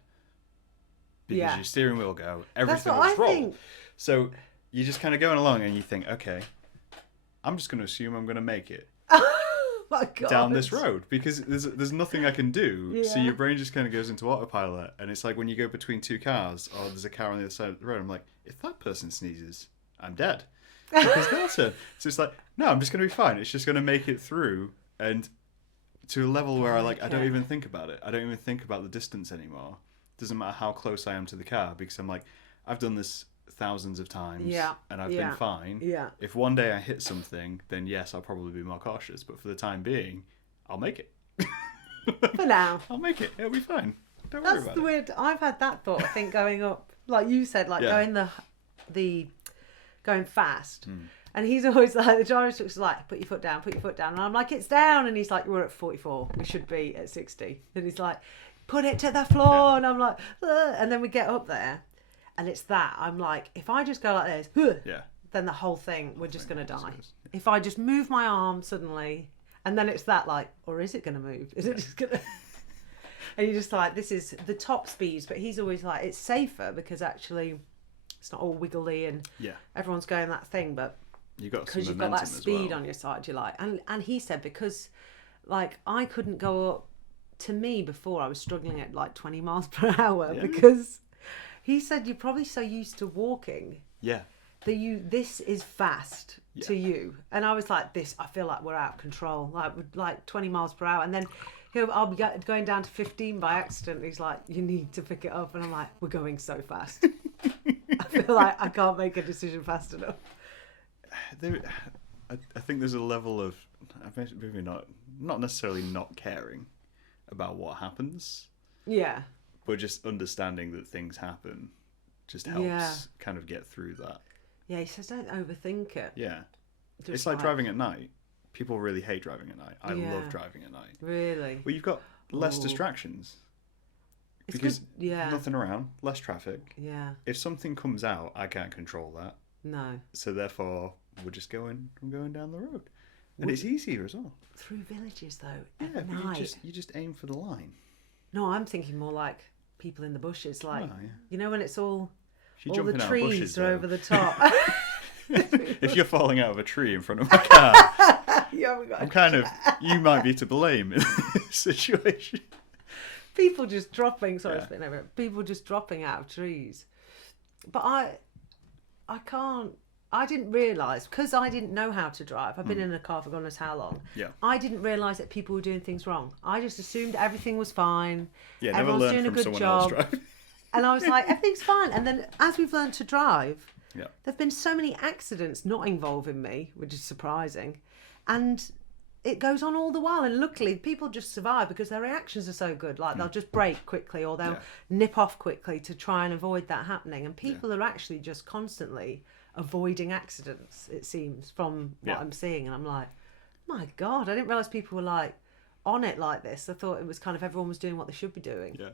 Because your steering wheel go, everything was wrong. So you're just kind of going along and you think, okay, I'm just going to assume I'm going to make it. My God. Down this road, because there's nothing I can do. Yeah. So your brain just kind of goes into autopilot, and it's like when you go between two cars, or there's a car on the other side of the road, I'm like, if that person sneezes, I'm dead. Because they'll turn. So it's like, no, I'm just going to be fine. It's just going to make it through, and to a level where I don't even think about it. I don't even think about the distance anymore. It doesn't matter how close I am to the car, because I'm like, I've done this thousands of times, and I've been fine. Yeah. If one day I hit something, then yes, I'll probably be more cautious. But for the time being, I'll make it. For now. I'll make it. It'll be fine. Don't worry about it. That's the weird... I've had that thought, I think, going up. Like you said, like going going fast. And he's always like, the driver instructor's like, put your foot down. And I'm like, it's down. And he's like, we're at 44. We should be at 60. And he's like, put it to the floor. Yeah. And I'm like, ugh. And then we get up there. And it's that. I'm like, if I just go like this, then the whole thing, we're just going to die. If I just move my arm suddenly, and then it's that like, or is it going to move? Is it just going to... And you're just like, this is the top speeds. But he's always like, it's safer because actually it's not all wiggly and everyone's going that thing. But because you've got that speed on your side, you like. And he said, because like I couldn't go up, to me before I was struggling at like 20 miles per hour because he said you're probably so used to walking that this is fast to you. And I was like, I feel like we're out of control, like 20 miles per hour. And then I'll be going down to 15 by accident. He's like, you need to pick it up. And I'm like, we're going so fast. I feel like I can't make a decision fast enough. I think there's a level of maybe not necessarily not caring about what happens. Yeah. But just understanding that things happen just helps kind of get through that. Yeah, he says don't overthink it. Yeah. It's like driving at night. People really hate driving at night. I love driving at night. Really? Well, you've got less distractions. It's because nothing around, less traffic. Yeah. If something comes out, I can't control that. No. So therefore, we're just going down the road. And it's easier as well. Through villages, though, at night. You just aim for the line. No, I'm thinking more like people in the bushes. Like, you know, when it's all the trees are over the top. If you're falling out of a tree in front of my car, I'm kind of, you might be to blame in this situation. People just dropping. Sorry, Yeah. spitting over it. People just dropping out of trees. But I can't. I didn't realise, because I didn't know how to drive. I've been in a car for God knows how long. Yeah. I didn't realise that people were doing things wrong. I just assumed everything was fine. Yeah, never Everyone's learned doing a from good someone job. else driving. And I was like, everything's fine. And then as we've learned to drive, Yeah. there've been so many accidents not involving me, which is surprising. And it goes on all the while. And luckily, people just survive because their reactions are so good. Like, they'll just brake quickly or they'll nip off quickly to try and avoid that happening. And people are actually just constantly avoiding accidents, it seems, from what I'm seeing. And I'm like, my God, I didn't realise people were like on it like this. I thought it was kind of everyone was doing what they should be doing. Yeah.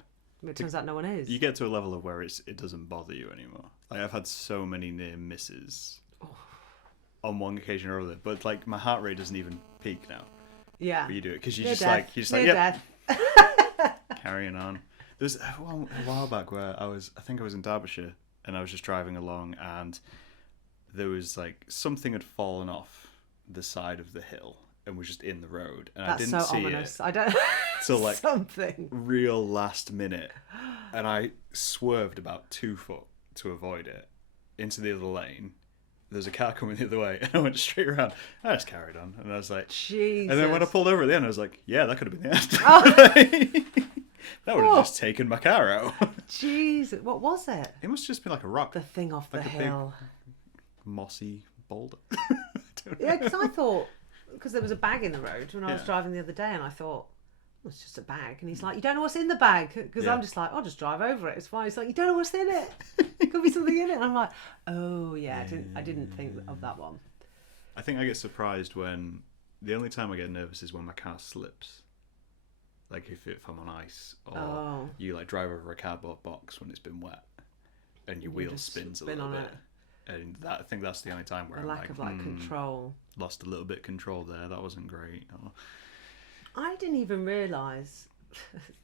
It turns out no one is. You get to a level of where it doesn't bother you anymore. Like, I've had so many near misses on one occasion or other, but like my heart rate doesn't even peak now. Yeah. But you do it because Near death. Carrying on. There's a while back where I think I was in Derbyshire and I was just driving along and there was like something had fallen off the side of the hill and was just in the road, and That's I didn't so see ominous. it. I don't. So like something real last minute, and I swerved about 2 foot to avoid it into the other lane. There's a car coming the other way, and I went straight around. I just carried on, and I was like, Jesus. And then when I pulled over at the end, I was like, yeah, that could have been the end. Oh. That would have just taken my car out. Jeez, what was it? It must have just been like a rock, The thing off like the a big hill. mossy boulder. Yeah, because I thought, because there was a bag in the road when I was Yeah. driving the other day, and I thought, well, it's just a bag. And he's like, you don't know what's in the bag? Because Yeah. I'm just like, I'll just drive over it. It's fine. He's like, you don't know what's in it? Could be something in it. And I'm like, oh yeah, I didn't think of that one. I think I get surprised when the only time I get nervous is when my car slips. Like if I'm on ice or you like drive over a cardboard box when it's been wet and your wheel just spins a spin little on bit. And I think that's the only time where A I'm lack like, of control. lost a little bit of control there. That wasn't great. Oh. I didn't even realise,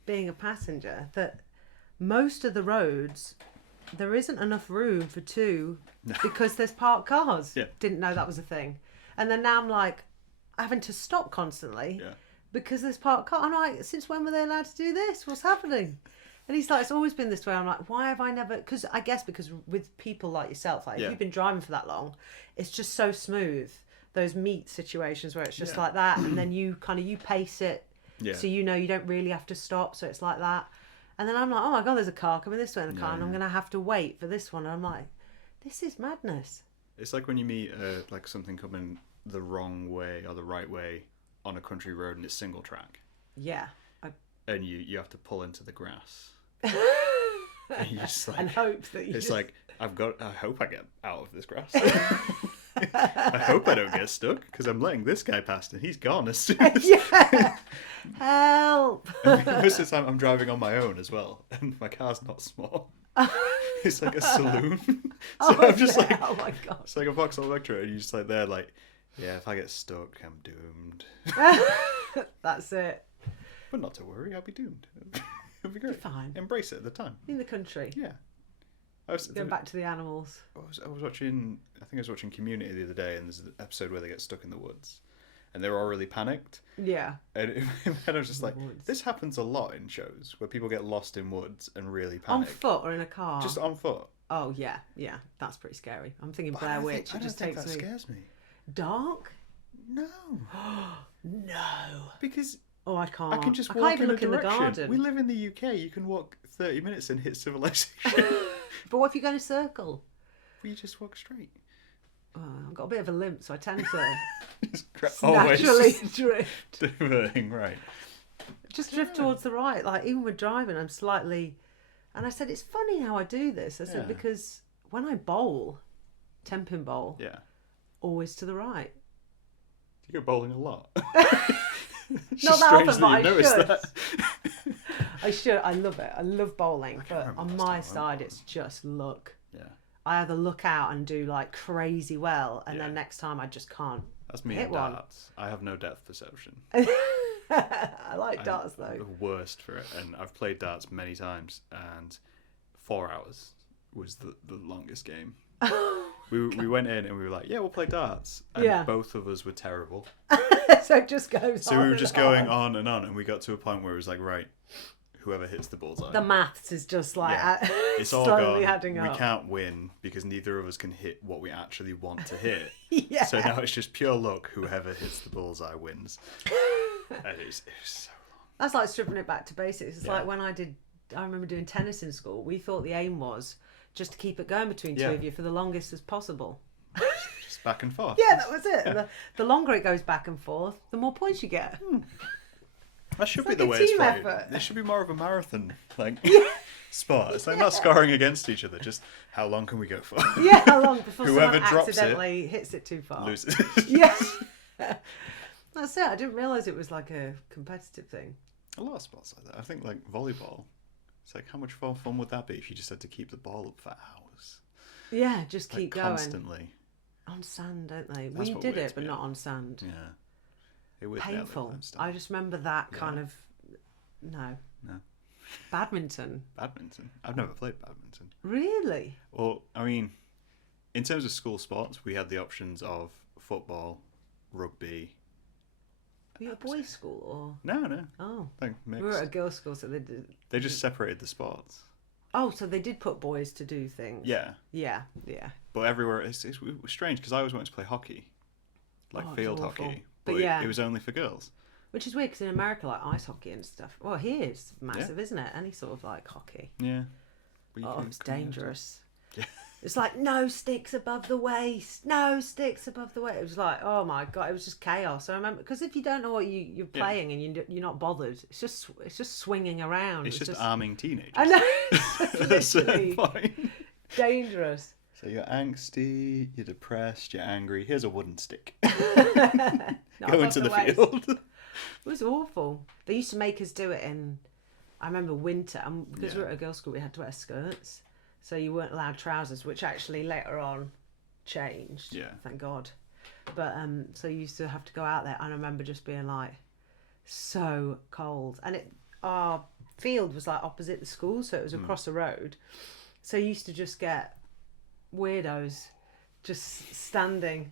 being a passenger, that most of the roads, there isn't enough room for two because there's parked cars. Yeah. Didn't know that was a thing. And then now I'm like, having to stop constantly because there's parked cars. I'm like, since when were they allowed to do this? What's happening? And he's like, it's always been this way. I'm like, why have I never... Because I guess because with people like yourself, like if you've been driving for that long, it's just so smooth. Those meet situations where it's just like that, and then you pace it, so you know you don't really have to stop, so it's like that. And then I'm like, oh my God, there's a car coming this way in the car, and I'm gonna have to wait for this one. And I'm like, this is madness. It's like when you meet like something coming the wrong way or the right way on a country road and it's single track. Yeah. And you have to pull into the grass. And you just like, and hope that you. It's like I hope I get out of this grass. I hope I don't get stuck because I'm letting this guy past and he's gone as soon as... Yeah. Help. Most of the time I'm driving on my own as well, and my car's not small. It's like a saloon. So I'm just like, oh my God. it's like a Vauxhall Electra, and you're just like there, like, yeah, if I get stuck, I'm doomed. That's it. But not to worry, I'll be doomed. It'll be great. You're fine. Embrace it at the time. In the country. Yeah. Going back to the animals. I was watching Community the other day, and there's an episode where they get stuck in the woods, and they were all really panicked. Yeah. And I was just like, this happens a lot in shows where people get lost in woods and really panic. On foot or in a car? Just on foot. Oh yeah, that's pretty scary. I'm thinking Blair Witch. It just takes that me. scares me. Dark? No. No. Because Oh, I can't. I can just I walk can't even in look a in the direction. garden. We live in the UK. You can walk 30 minutes and hit civilization. But what if you go in a circle? We just walk straight. Oh, I've got a bit of a limp, so I tend to Always naturally drift. diverting, right. Just drift towards the right. Like, even with driving, I'm slightly... And I said, it's funny how I do this. I said, because when I bowl, 10-pin bowl, always to the right. You go bowling a lot. Not that often, but I should. That. I should. I love it. I love bowling. But on my side, it's just luck. Yeah. I either look out and do like crazy well, and then next time I just can't. That's me hit in one. darts. I have no depth perception. I like darts though. I'm the worst for it, and I've played darts many times, and 4 hours was the longest game. We went in and we were like, yeah, we'll play darts, and both of us were terrible. So it just goes. So we were just going on, and we got to a point where it was like, right, whoever hits the bullseye. The maths is just like It's all slowly gone. adding up. We can't win because neither of us can hit what we actually want to hit. Yeah. So now it's just pure luck. Whoever hits the bullseye wins. And it was so long. That's like stripping it back to basics. It's Yeah. like when I remember doing tennis in school. We thought the aim was just to keep it going between two Yeah. of you for the longest as possible. Just back and forth. Yeah, that was it. Yeah. The longer it goes back and forth, the more points you get. That should It's be like the a way it's team played. effort. It should be more of a marathon sport. It's like not scoring against each other. Just how long can we go for? Yeah, how long before Whoever someone drops accidentally hits it too far? Loses. Yeah. That's it. I didn't realise it was like a competitive thing. A lot of sports like that. I think like volleyball. It's like how much fun would that be if you just had to keep the ball up for hours? Yeah, just Like keep going. constantly. On sand, don't they? That's We what did weirds it, but me not out. on sand. Yeah. It would be out Painful. there I just remember that kind of... No. Badminton. Badminton. I've never played badminton. Really? Well, I mean, in terms of school sports, we had the options of football, rugby. Were you at a boys' school or? No. Oh. Like We mixed. were at a girls' school, so they did. They just separated the sports. Oh, so they did put boys to do things. Yeah. Yeah. But everywhere, it was strange because I always wanted to play hockey. Like Oh, it's field awful. hockey. But But yeah. it was only for girls. Which is weird because in America, like ice hockey and stuff. Well, here it's massive, isn't it? Any sort of like hockey. Yeah. But you Oh, couldn't- it's couldn't have dangerous. Yeah. It's like no sticks above the waist, no sticks above the waist. It was like, oh my god, it was just chaos. I remember because if you don't know what you're playing and you're not bothered, it's just swinging around. It's just arming teenagers. I know. At a certain Literally point. dangerous. So you're angsty, you're depressed, you're angry. Here's a wooden stick. Not Go above into the waist. field. It was awful. They used to make us do it in, I remember winter, and because we were at a girls' school, we had to wear skirts, so you weren't allowed trousers, which actually later on changed. Yeah. Thank God. But so you used to have to go out there, and I remember just being like so cold, and our field was like opposite the school, so it was across the road. So you used to just get weirdos just standing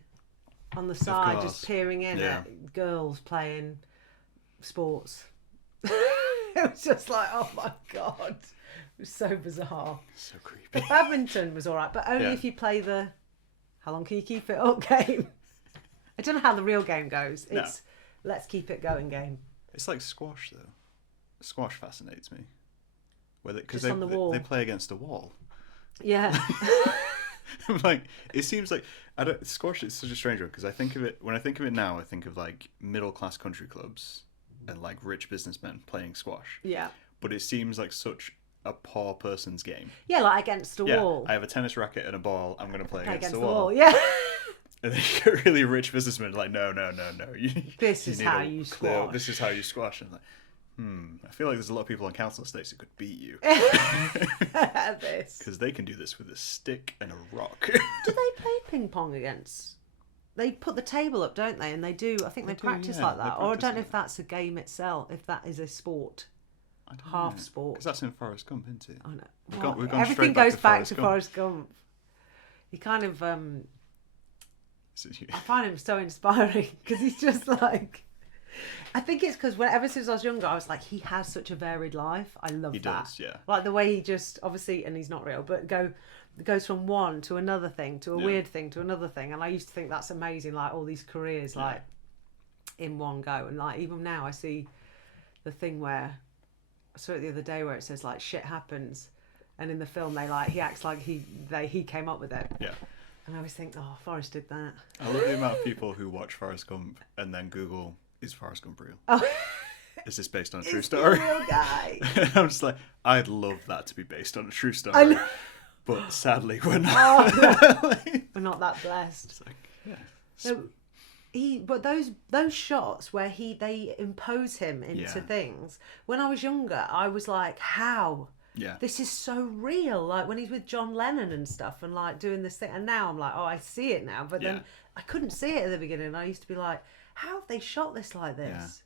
on the side, just peering in at girls playing sports. It was just like, oh my god, it was so bizarre. So creepy. The badminton was all right, but only if you play the how long can you keep it up game. I don't know how the real game goes. It's let's keep it going game. It's like squash though. Squash fascinates me. Because Just on the wall. they play against a wall. Yeah. Like it seems like squash is such a strange one because I think of it when I think of it now. I think of like middle class country clubs and like rich businessmen playing squash. Yeah. But it seems like such a poor person's game. Yeah, like against a Yeah, wall. I have a tennis racket and a ball. I'm going to play against the the wall. Yeah. And then you get really rich businessmen like, no. This is need how a you clear- squash. This is how you squash. And like, I feel like there's a lot of people on council estates who could beat you. This. Because they can do this with a stick and a rock. Do they play ping pong against? They put the table up, don't they? And they do. I think they do, practice yeah, like they that. Or I practice don't know like if that's a game itself. If that is a sport, I don't half know. sport. Because that's in Forrest Gump, isn't it? I know. We've Well, gone everything straight back goes to back Forrest to Gump. Forrest Gump. He kind of. So I find him so inspiring because he's just like. I think it's because ever since I was younger, I was like, he has such a varied life. I love He that. does, yeah. Like the way he just obviously, and he's not real, but goes from one to another thing to a weird thing to another thing, and I used to think that's amazing. Like all these careers, like in one go, and like even now I see the thing where I saw it the other day where it says like shit happens, and in the film he acts like he came up with it. Yeah. And I always think, oh, Forrest did that. I love the amount of people who watch Forrest Gump and then Google, is Forrest Gump real? Oh. Is this based on a true Is he a story? real guy? I'm just like, I'd love that to be based on a true I story. know. But sadly, we're not. Oh, we're not that blessed. It's like, yeah. So but those shots where they impose him into Yeah. things. When I was younger, I was like, how? Yeah. This is so real. Like when he's with John Lennon and stuff, and like doing this thing. And now I'm like, oh, I see it now. But then I couldn't see it at the beginning. I used to be like, how have they shot this like this?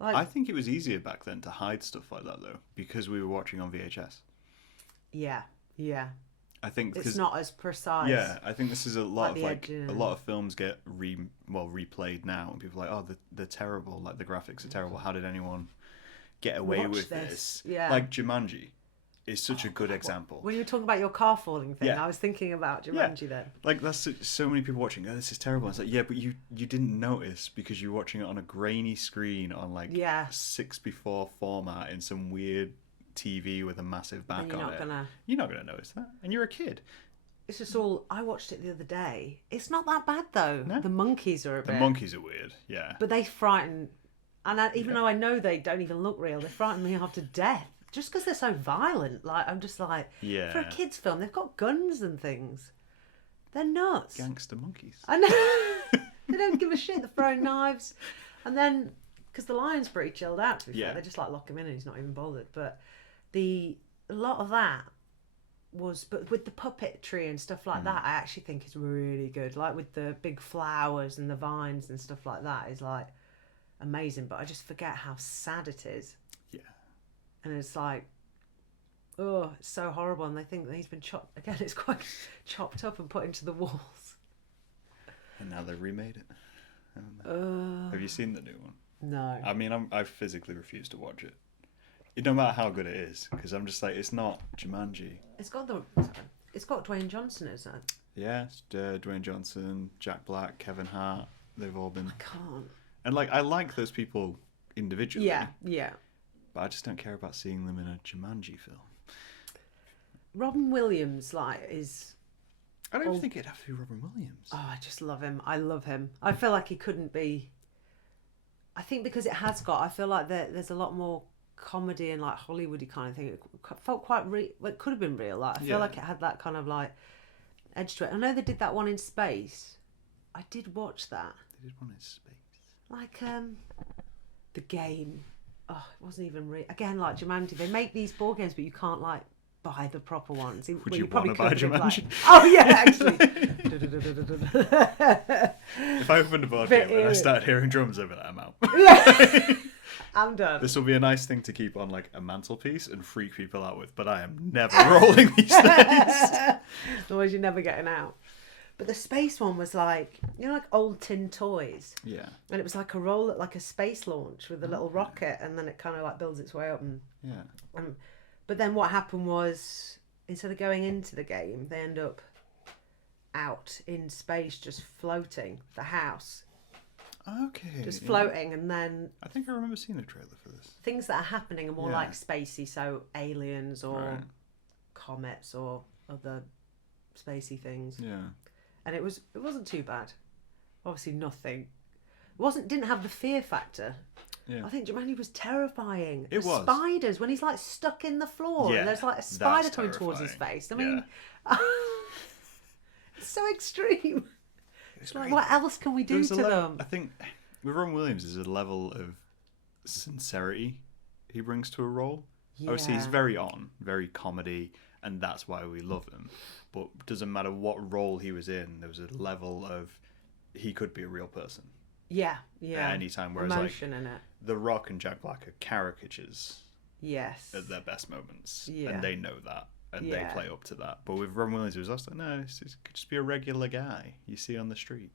Yeah. Like, I think it was easier back then to hide stuff like that though, because we were watching on VHS. yeah. I think It's not as precise. Yeah, I think this is a lot of Like the edge, a lot of films get replayed now, and people are like, oh, they're terrible. Like the graphics are terrible. How did anyone get away Watch with this. this. Yeah. Like Jumanji is such a good example. When you were talking about your car falling thing, Yeah. I was thinking about Jumanji then. Like, that's so many people watching, oh, this is terrible. It's like, yeah, but you didn't notice because you're watching it on a grainy screen on, like, 6:4 format in some weird TV with a massive back And you're on not it. gonna... You're not going to notice that. And you're a kid. It's just all... I watched it the other day. It's not that bad, though. No? The monkeys are a bit... The monkeys are weird, yeah. But they frighten... And even though I know they don't even look real, they frighten me half to death. Just because they're so violent. Like, I'm just like... Yeah. For a kid's film, they've got guns and things. They're nuts. Gangster monkeys. I know. They don't give a shit. They're throwing knives. And then... Because the lion's pretty chilled out, to be fair. They just, like, lock him in and he's not even bothered. But a lot of that was... But with the puppetry and stuff like that, I actually think is really good. Like, with the big flowers and the vines and stuff like that is, like, amazing. But I just forget how sad it is. Yeah. And it's like, oh, it's so horrible. And they think that he's been chopped. Again, it's quite chopped up and put into the walls. And now they remade it. Have you seen the new one? No. I mean, I physically refuse to watch it. No matter how good it is, because I'm just like, it's not Jumanji. It's got Dwayne Johnson, isn't it? Yeah, it's Dwayne Johnson, Jack Black, Kevin Hart. They've all been... I can't. And, like, I like those people individually. Yeah. But I just don't care about seeing them in a Jumanji film. Robin Williams, like, is... I don't even think it'd have to be Robin Williams. Oh, I just love him. I love him. I feel like he couldn't be... I think because it has got... I feel like there's a lot more comedy and, like, Hollywoody kind of thing. It felt quite real. Well, it could have been real. Like, I feel like it had that kind of, like, edge to it. I know they did that one in space. I did watch that. They did one in space. Like, The Game. Oh, it wasn't even real. Again, like Jumanji. They make these board games, but you can't, like, buy the proper ones. Would you want to buy Jumanji? Like, oh, yeah, actually. If I opened a board game and I started hearing drums over that, I'm out. Yeah. I'm done. This will be a nice thing to keep on, like, a mantelpiece and freak people out with, but I am never rolling these things. Otherwise, you're never getting out. But the space one was like, you know, like old tin toys. Yeah. And it was like like a space launch with a little rocket, and then it kind of like builds its way up. And but then what happened was, instead of going into the game, they end up out in space, just floating. The house. Okay. Just floating, and then... I think I remember seeing a trailer for this. Things that are happening are more like spacey, so aliens or comets or other spacey things. Yeah. And it wasn't too bad. Obviously nothing. Didn't have the fear factor. Yeah. I think Jumanji was terrifying. It was. Spiders, when he's like stuck in the floor and there's like a spider coming towards his face. I mean, it's so extreme. It's like, what else can we do to them? I think with Robin Williams, there's a level of sincerity he brings to a role. Yeah. Obviously, he's very comedy, and that's why we love him. But it doesn't matter what role he was in, there was a level of he could be a real person. Yeah. At any time, whereas emotion in it. The Rock and Jack Black are caricatures. Yes. At their best moments, Yeah. and they know that. And they play up to that. But with Robin Williams, it was also like, no, it could just be a regular guy you see on the street.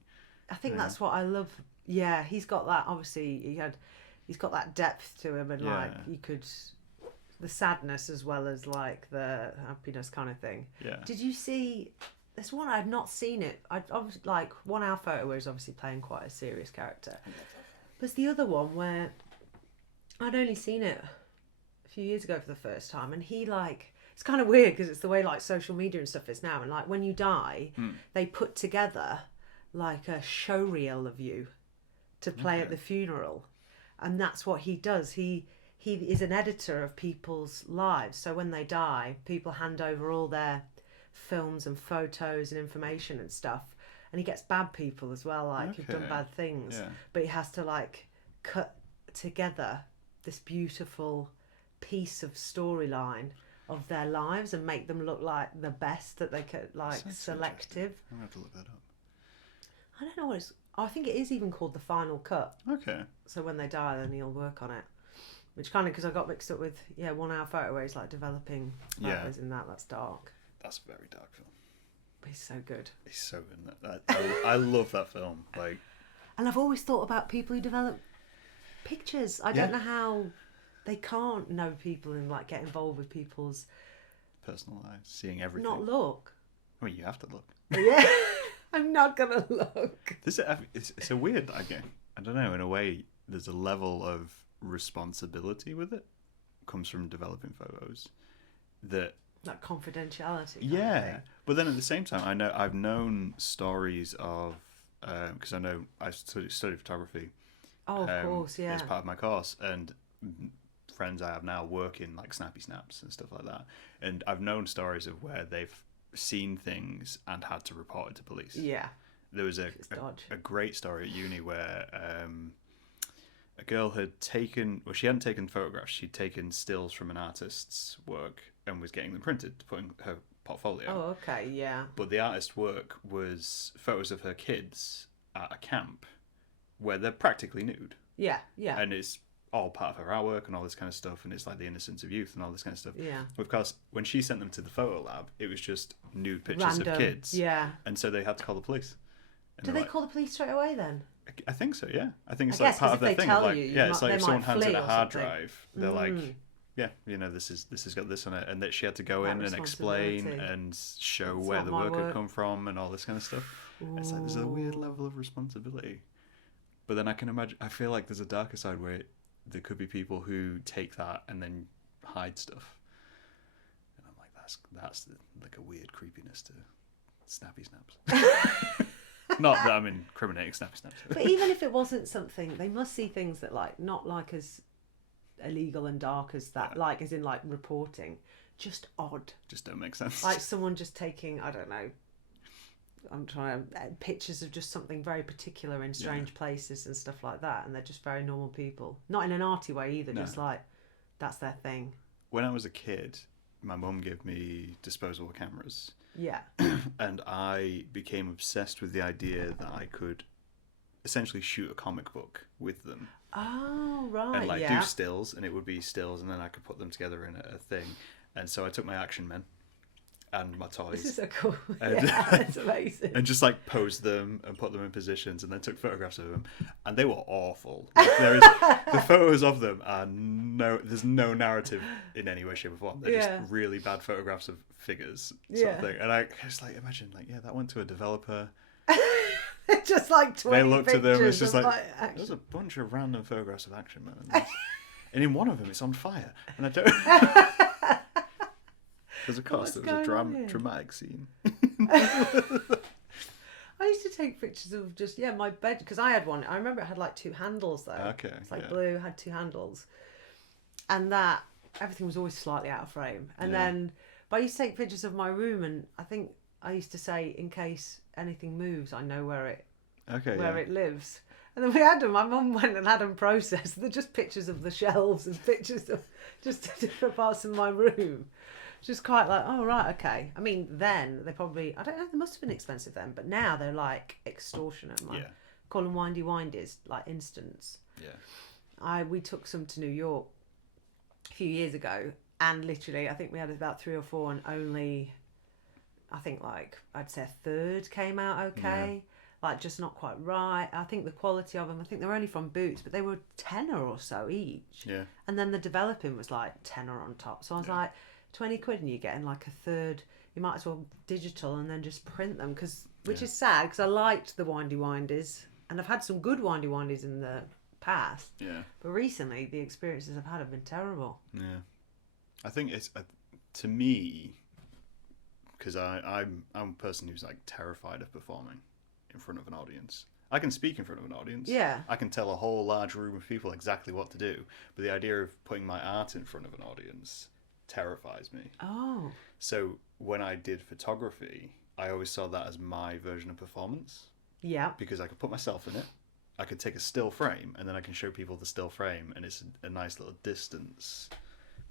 I think that's what I love. Yeah, he's got that. Obviously, he's got that depth to him, and like you could, the sadness as well as like the happiness kind of thing. Yeah. Did you see? There's one I've not seen it. I obviously like 1 Hour Photo, where he's obviously playing quite a serious character. There's the other one where I'd only seen it a few years ago for the first time, and he like. It's kind of weird because it's the way like social media and stuff is now, and like when you die, they put together like a show reel of you to play at the funeral, and that's what he does. He is an editor of people's lives, so when they die, people hand over all their films and photos and information and stuff, and he gets bad people as well, like who've done bad things, but he has to like cut together this beautiful piece of storyline of their lives and make them look like the best that they could, like selective. I'm gonna have to look that up. I don't know what it's. I think it is even called The Final Cut. Okay. So when they die, then he'll work on it. Which kind of, because I got mixed up with 1 Hour Photo, where he's like developing photos in that. That's dark. That's a very dark film. But he's so good. He's so good in that. I love that film. Like. And I've always thought about people who develop pictures. I don't know how. they can't know people and like get involved with people's personal lives, seeing everything. Not look. I mean, you have to look. Yeah, I'm not gonna look. It's a weird. I don't know. In a way, there's a level of responsibility with it. Comes from developing photos. That confidentiality. Yeah, but then at the same time, I've known stories of because I know I studied photography. Oh, of course, yeah. As part of my course, and friends I have now work in like snappy snaps and stuff like that. And I've known stories of where they've seen things and had to report it to police. Yeah. There was a great story at uni where a girl had taken, well, she hadn't taken photographs, she'd taken stills from an artist's work and was getting them printed to put in her portfolio. Oh, okay, yeah. But the artist's work was photos of her kids at a camp where they're practically nude. Yeah, yeah. And it's all part of her artwork and all this kind of stuff, and it's like the innocence of youth and all this kind of stuff. Yeah. Of course, when she sent them to the photo lab, it was just nude pictures Random. of kids. Yeah. And so they had to call the police. Do they call the police straight away then? I think so, yeah. I think it's I like guess, part of their if they thing. tell Like, you, yeah, it's like if someone hands in a hard something. drive, they're like, yeah, you know, this has got this on it, and that she had to go in and explain and show where the work had come from and all this kind of stuff. Ooh. It's like there's a weird level of responsibility. But then I can imagine, I feel like there's a darker side where there could be people who take that and then hide stuff. And I'm like, that's like a weird creepiness to snappy snaps. Not that I'm incriminating snappy snaps. But even if it wasn't something, they must see things that like not like as illegal and dark as that, like as in like reporting, just odd. Just don't make sense. Like someone just taking, I don't know, I'm trying to pictures of just something very particular in strange places and stuff like that, and they're just very normal people, not in an arty way either. Just like that's their thing. When I was a kid, my mum gave me disposable cameras. Yeah. And I became obsessed with the idea that I could essentially shoot a comic book with them. Oh, right. And like do stills, and it would be stills, and then I could put them together in a thing. And so I took my action men and my toys. This is so cool. And, it's amazing. And just like posed them and put them in positions, and then took photographs of them, and they were awful. Like, the photos of them are there's no narrative in any way, shape, or form. They're just really bad photographs of figures, sort of thing. And I just like imagine like that went to a developer. Just like 20 they looked at them. It's just like there's a bunch of random photographs of action men, and in one of them it's on fire, and I don't. Because of course there was a dramatic scene. I used to take pictures of just my bed, because I had one. I remember it had like two handles though. Okay. It's like blue, had two handles, and that everything was always slightly out of frame. And then, but I used to take pictures of my room, and I think I used to say, in case anything moves, I know where it lives. And then we had them. My mum went and had them processed. They're just pictures of the shelves and pictures of just different parts of my room. Just quite like, oh, right, okay. I mean, then they probably, I don't know, they must have been expensive then, but now they're like extortionate. Call them windy windies, like instants. Yeah. We took some to New York a few years ago, and literally, I think we had about 3 or 4, and only, I think like, I'd say a third came out okay. Like just not quite right. I think the quality of them, I think they were only from Boots, but they were tenner or so each. Yeah. And then the developing was like tenner on top. So I was like, 20 quid and you're getting like a third. You might as well digital and then just print them, which is sad, because I liked the windy windies, and I've had some good windy windies in the past. Yeah. But recently the experiences I've had have been terrible. Yeah. I think it's to me, because I'm a person who's like terrified of performing in front of an audience. I can speak in front of an audience. Yeah. I can tell a whole large room of people exactly what to do. But the idea of putting my art in front of an audience terrifies me. Oh. So when I did photography, I always saw that as my version of performance. Yeah. Because I could put myself in it. I could take a still frame, and then I can show people the still frame, and it's a nice little distance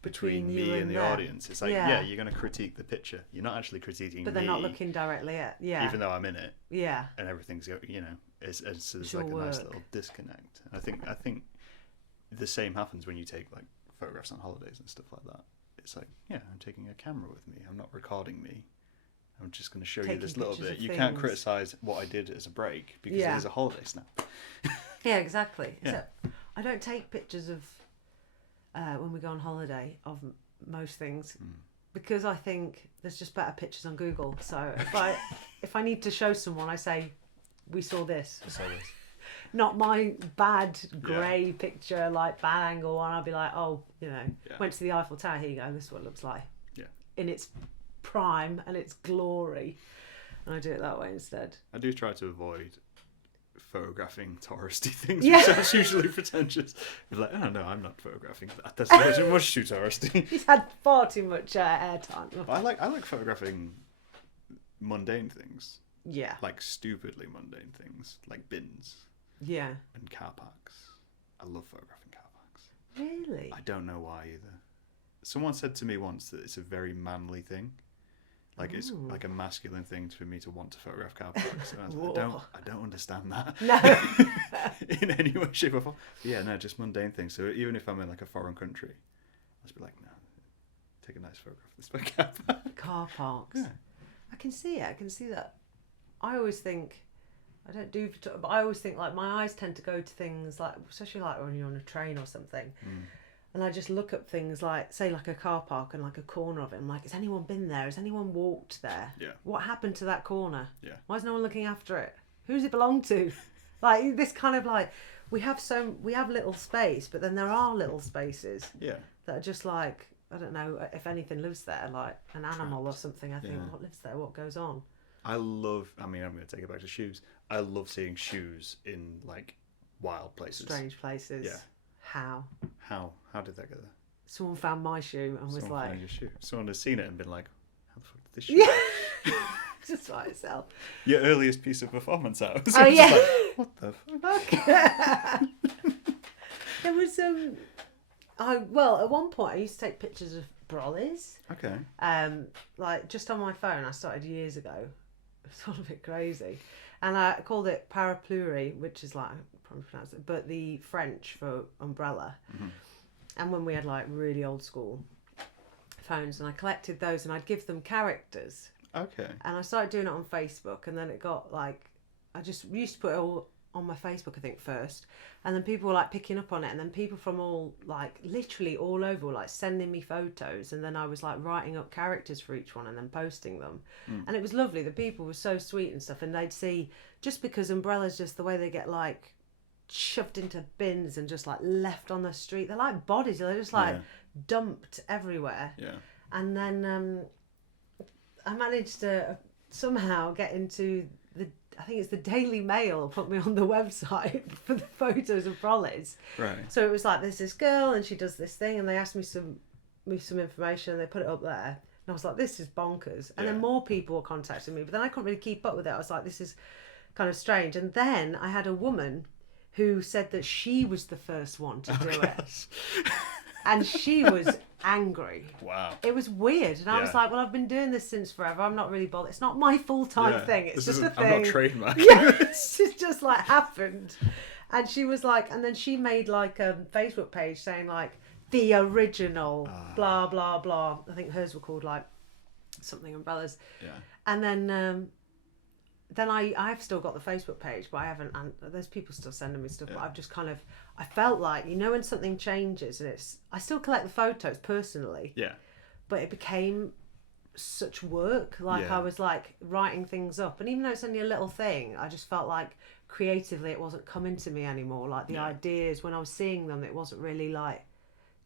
between me and the audience. It's like, you're going to critique the picture. You're not actually critiquing me. But they're not looking directly at, even though I'm in it. Yeah. And everything's, it's like a nice little disconnect. I think the same happens when you take like photographs on holidays and stuff like that. It's like, I'm taking a camera with me. I'm not recording me. I'm just going to show you this little bit. You can't criticize what I did as a break because it is a holiday snap. Yeah, exactly. Yeah. So I don't take pictures of when we go on holiday of most things, because I think there's just better pictures on Google. So if I need to show someone, I say, we saw this. Not my bad grey picture, like bad angle one. I'll be like, went to the Eiffel Tower, here you go, this is what it looks like. Yeah. In its prime and its glory. And I do it that way instead. I do try to avoid photographing touristy things, which sounds usually pretentious. You're like, oh no, I'm not photographing that. That's much too touristy. He's had far too much airtime. I like photographing mundane things. Yeah. Like stupidly mundane things, like bins. Yeah. And car parks. I love photographing car parks. Really? I don't know why either. Someone said to me once that it's a very manly thing. Like it's like a masculine thing for me to want to photograph car parks. And I was like, I don't understand that. No. In any way, shape or form. But yeah, no, just mundane things. So even if I'm in like a foreign country, I'll just be like, no, take a nice photograph of this car park. Car parks. Yeah. I can see it. I can see that. I always think, I don't do, but I always think like my eyes tend to go to things like, especially like when you're on a train or something. And I just look at things like, say, like a car park and like a corner of it. I'm like, has anyone been there? Has anyone walked there? Yeah. What happened to that corner? Yeah. Why is no one looking after it? Who does it belong to? Like this kind of like, we have little space, but then there are little spaces. Yeah. That are just like, I don't know if anything lives there, like an animal or something. I think what lives there, what goes on. I'm going to take it back to shoes. I love seeing shoes in like wild places. Strange places. Yeah. How did that get there? Someone found my shoe and was like... Found your shoe. Someone has seen it and been like, how the fuck did this shoe... Yeah. Just by itself. Your earliest piece of performance art. So yeah. Like, what the fuck? There was at one point I used to take pictures of brollies. Okay. Like just on my phone. I started years ago. It's all a bit crazy. And I called it parapluie, which is like... pronounce it, but the French for umbrella. And when we had like really old school phones, and I collected those and I'd give them characters. Okay. And I started doing it on Facebook, and then it got like, I just used to put it all on my Facebook, I think, first, and then people were like picking up on it, and then people from all like literally all over were like sending me photos, and then I was like writing up characters for each one and then posting them. And it was lovely. The people were so sweet and stuff, and they'd see, just because umbrellas, just the way they get like shoved into bins and just like left on the street, they're like bodies, they're just like dumped everywhere. Yeah. And then I managed to somehow get into I think it's the Daily Mail put me on the website for the photos of brollies. Right. So it was like, there's this girl and she does this thing, and they asked me some information and they put it up there. And I was like, this is bonkers. And then more people were contacting me, but then I couldn't really keep up with it. I was like, this is kind of strange. And then I had a woman who said that she was the first one to do it. And she was angry. Wow. It was weird. And I was like, well, I've been doing this since forever. I'm not really bothered. It's not my full-time thing. It's just a thing. I'm not trademark. Yeah, it's just like happened. And she was like, and then she made like a Facebook page saying like, the original, blah, blah, blah. I think hers were called like something umbrellas. Yeah. And then I've still got the Facebook page, but I haven't, and there's people still sending me stuff, but I've just kind of, I felt like, you know, when something changes, and I still collect the photos personally, but it became such work. Like I was like writing things up, and even though it's only a little thing, I just felt like creatively it wasn't coming to me anymore. Like the ideas, when I was seeing them, it wasn't really like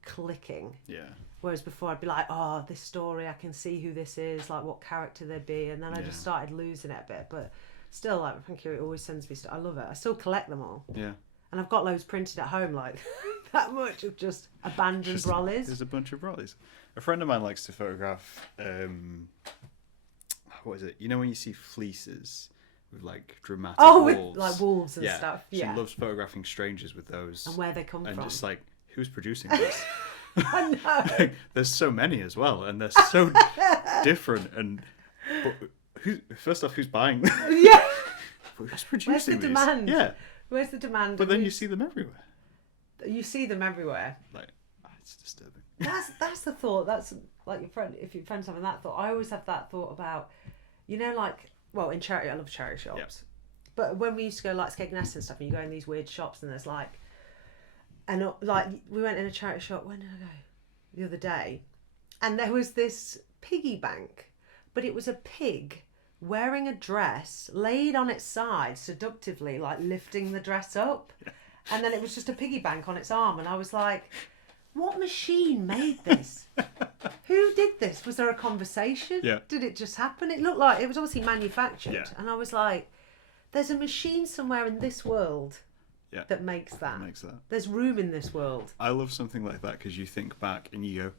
clicking. Yeah. Whereas before I'd be like, oh, this story, I can see who this is, like what character they'd be, and then I just started losing it a bit. But still, like, thank you, it always sends me stuff. I love it. I still collect them all. Yeah. And I've got loads printed at home, like that much of just abandoned brollies. There's a bunch of brollies. A friend of mine likes to photograph, what is it? You know when you see fleeces with like dramatic wolves? With like wolves and stuff. Yeah. She loves photographing strangers with those. And where they come from. And just like, who's producing this? I know. Like, there's so many as well, and they're so different. And first off, who's buying them? Yeah. Who's producing these? Where's the demand? Yeah. Where's the demand? But then you see them everywhere. You see them everywhere. Like, it's disturbing. That's the thought. That's like your friend. If your friend's having that thought, I always have that thought about, you know, like, well, in charity, I love charity shops. Yep. But when we used to go like Skegness and stuff, and you go in these weird shops, and there's like And like we went in a charity shop. When did I go? The other day, and there was this piggy bank, but it was a pig wearing a dress laid on its side seductively, like lifting the dress up, and then it was just a piggy bank on its arm, and I was like, what machine made this? Who did this? Was there a conversation? Yeah. Did it just happen? It looked like it was obviously manufactured. Yeah. And I was like, there's a machine somewhere in this world that makes that. There's room in this world. I love something like that because you think back and you go,